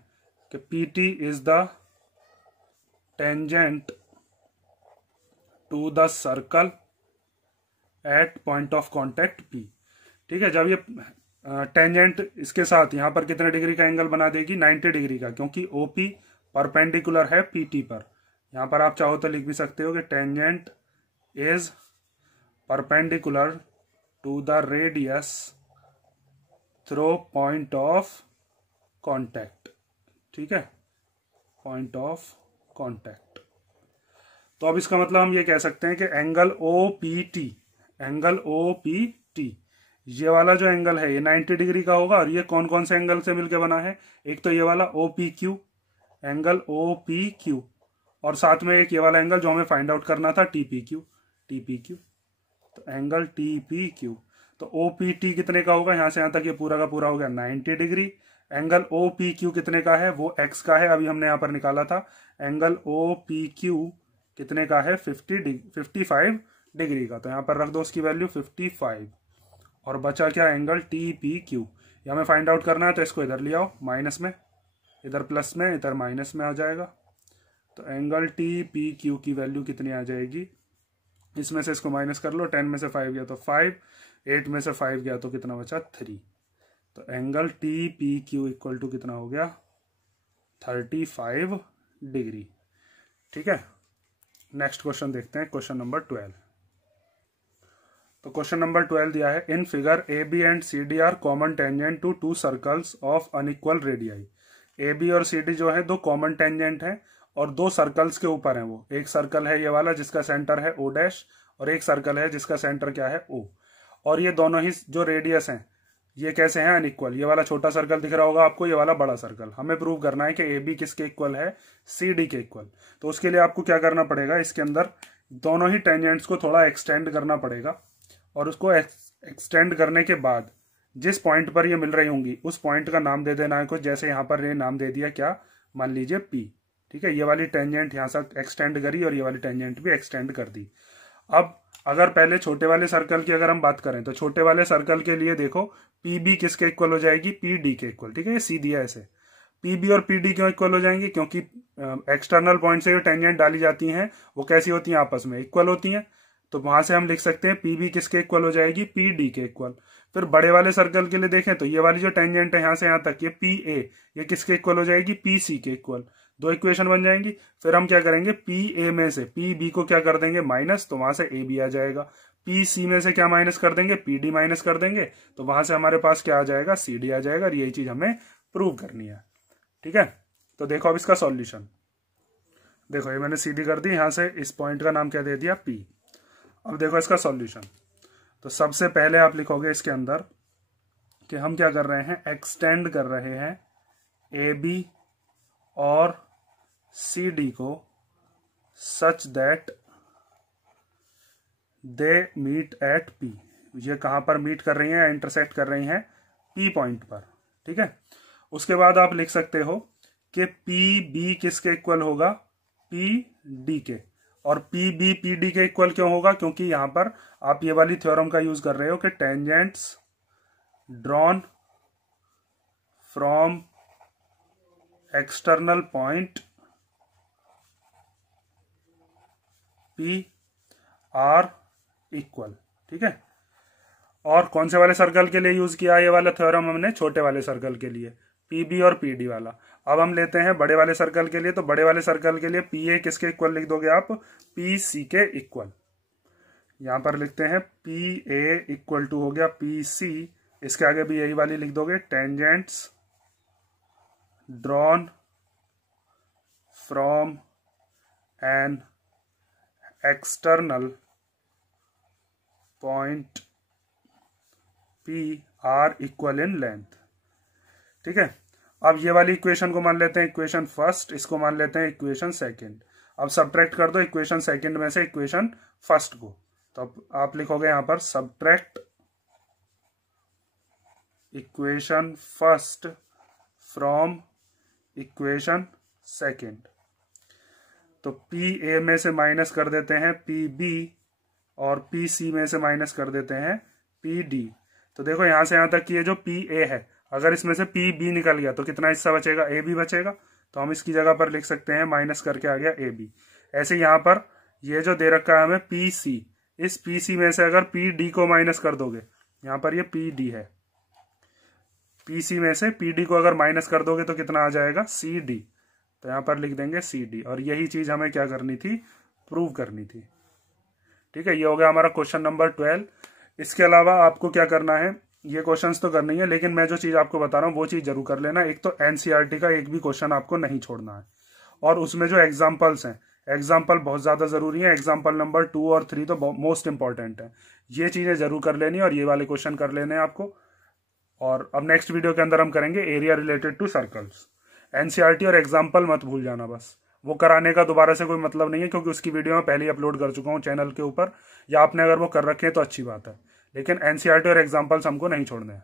कि PT is the tangent to the circle at point of contact P। ठीक है। जब ये टेंजेंट इसके साथ यहां पर कितने डिग्री का एंगल बना देगी, 90 डिग्री का, क्योंकि OP परपेंडिकुलर है PT पर। यहां पर आप चाहो तो लिख भी सकते हो कि tangent is perpendicular to the radius through point of contact. ठीक है, पॉइंट ऑफ कॉन्टैक्ट। तो अब इसका मतलब हम ये कह सकते हैं कि एंगल OPT, एंगल OPT ये वाला जो एंगल है ये 90 डिग्री का होगा। और ये कौन कौन से एंगल से मिलकर बना है, एक तो ये वाला OPQ, एंगल OPQ, और साथ में एक ये वाला एंगल जो हमें फाइंड आउट करना था TPQ। तो एंगल TPQ। तो OPT कितने का होगा, यहां से यहां तक ये पूरा का पूरा हो गया 90 डिग्री। एंगल OPQ कितने का है, वो x का है, अभी हमने यहां पर निकाला था। एंगल OPQ कितने का है, 55 डिग्री का। तो यहां पर रख दो उसकी वैल्यू 55, और बचा क्या, एंगल TPQ। ये हमें फाइंड आउट करना है, तो इसको इधर ले आओ माइनस में, इधर प्लस में, इधर माइनस में आ जाएगा। तो एंगल TPQ की वैल्यू कितनी आ जाएगी, इसमें से इसको माइनस कर लो, 10 में से 5 गया तो 5, 8 में से 5 गया तो कितना बचा 3। तो एंगल TPQ इक्वल टू कितना हो गया 35 डिग्री। ठीक है। नेक्स्ट क्वेश्चन देखते हैं, क्वेश्चन नंबर 12। तो क्वेश्चन नंबर 12 दिया है, in figure AB and CD are common tangent to 2 circles of unequal radii. AB और CD जो है दो कॉमन टेंजेंट हैं और 2 सर्कल्स के ऊपर हैं। वो एक सर्कल है ये वाला जिसका सेंटर है O डैश, और एक सर्कल है जिसका सेंटर क्या है O। और ये दोनों ही जो रेडियस हैं ये कैसे हैं, अनइक्वल। ये वाला छोटा सर्कल दिख रहा होगा आपको, ये वाला बड़ा सर्कल। हमें प्रूव करना है कि AB किसके इक्वल है, CD के इक्वल। तो उसके लिए आपको क्या करना पड़ेगा, इसके अंदर दोनों ही टेंजेंट्स को थोड़ा एक्सटेंड करना पड़ेगा, और उसको एक्सटेंड करने के बाद जिस पॉइंट पर ये मिल रही होंगी उस पॉइंट का नाम दे देना है कुछ। जैसे यहाँ पर ये नाम दे दिया क्या, मान लीजिए P। ठीक है। ये वाली टेंजेंट यहाँ से एक्सटेंड करी और ये वाली टेंजेंट भी एक्सटेंड कर दी। अब अगर पहले छोटे वाले सर्कल की अगर हम बात करें तो छोटे वाले सर्कल के लिए देखो PB किसके इक्वल हो जाएगी, PD के इक्वल। ठीक है, ये सीधी है ऐसे। पी बी और पी डी क्यों इक्वल हो जाएंगी? क्योंकि एक्सटर्नल पॉइंट से जो टेंजेंट डाली जाती हैं वो कैसी होती हैं? आपस में इक्वल होती हैं। तो वहां से हम लिख सकते हैं पी बी किसके इक्वल हो जाएगी? पी डी के इक्वल। फिर बड़े वाले सर्कल के लिए देखें तो ये वाली जो टेंजेंट है यहाँ से यहाँ तक, ये पी ए, ये किसके इक्वल हो जाएगी? पी सी के इक्वल। दो इक्वेशन बन जाएंगी। फिर हम क्या करेंगे? पी ए में से पी बी को क्या कर देंगे? माइनस, तो वहां से ए बी आ जाएगा। पी सी में से क्या माइनस कर देंगे? पी डी माइनस कर देंगे, तो वहां से हमारे पास क्या आ जाएगा? सी डी आ जाएगा। और यही चीज हमें प्रूव करनी है। ठीक है, तो देखो अब इसका सॉल्यूशन देखो, ये मैंने सीधी कर दी, यहां से इस पॉइंट का नाम क्या दे दिया? पी। अब देखो इसका सॉल्यूशन। तो सबसे पहले आप लिखोगे इसके अंदर कि हम क्या कर रहे हैं? एक्सटेंड कर रहे हैं ए बी और सी डी को such that they meet at P. ये कहां पर मीट कर रही हैं, इंटरसेक्ट कर रही हैं? पी पॉइंट पर। ठीक है, उसके बाद आप लिख सकते हो कि पी बी किसके इक्वल होगा? पी डी के। और पी बी पी डी के इक्वल क्यों होगा? क्योंकि यहां पर आप ये वाली थ्योरम का यूज कर रहे हो कि tangents drawn from external point P R equal. ठीक है, और कौन से वाले सर्कल के लिए यूज किया ये वाला थ्योरम हमने? छोटे वाले सर्कल के लिए, पी बी और पी डी वाला। अब हम लेते हैं बड़े वाले सर्कल के लिए। तो बड़े वाले सर्कल के लिए पी ए किसके इक्वल लिख दोगे आप? पी सी के इक्वल। यहां पर लिखते हैं पी ए इक्वल टू हो गया पी सी, इसके आगे भी यही वाली लिख दोगे, tangents drawn from an external point P R equal in length. ठीक है, अब ये वाली इक्वेशन को मान लेते हैं इक्वेशन फर्स्ट, इसको मान लेते हैं इक्वेशन सेकंड। अब सब्ट्रैक्ट कर दो इक्वेशन सेकंड में से इक्वेशन फर्स्ट को। तो अब आप लिखोगे यहां पर subtract equation first from equation second. तो पी ए में से माइनस कर देते हैं पी बी और पी सी में से माइनस कर देते हैं पी डी। तो देखो यहां से यहां तक कि ये जो पी ए है, अगर इसमें से पी बी निकल गया तो कितना हिस्सा बचेगा? ए बी बचेगा। तो हम इसकी जगह पर लिख सकते हैं माइनस करके आ गया ए बी। ऐसे यहां पर ये जो दे रखा है हमें पी सी, इस पी सी में से अगर पी डी को माइनस कर दोगे, यहां पर ये पी डी है, पी सी में से पी डी को अगर माइनस कर दोगे तो कितना आ जाएगा? C D. तो यहां पर लिख देंगे सी डी। और यही चीज हमें क्या करनी थी? प्रूव करनी थी। ठीक है, ये हो गया हमारा क्वेश्चन नंबर 12। इसके अलावा आपको क्या करना है? ये क्वेश्चंस तो करनी है, लेकिन मैं जो चीज आपको बता रहा हूँ वो चीज जरूर कर लेना। एक तो एनसीईआरटी का एक भी क्वेश्चन आपको नहीं छोड़ना है, और उसमें जो एग्जाम्पल्स हैं, एग्जाम्पल बहुत ज्यादा जरूरी है। एग्जाम्पल नंबर 2 और 3 तो मोस्ट इंपॉर्टेंट है। ये चीजें जरूर कर लेनी है और ये वाले क्वेश्चन कर लेने हैं आपको। और अब नेक्स्ट वीडियो के अंदर हम करेंगे area related to circles. NCERT और एग्जाम्पल मत भूल जाना, बस वो कराने का दोबारा से कोई मतलब नहीं है, क्योंकि उसकी वीडियो मैं पहले ही अपलोड कर चुका हूँ चैनल के ऊपर, या आपने अगर वो कर रखे हैं तो अच्छी बात है, लेकिन एनसीईआरटी और एग्जाम्पल्स हमको नहीं छोड़ने हैं।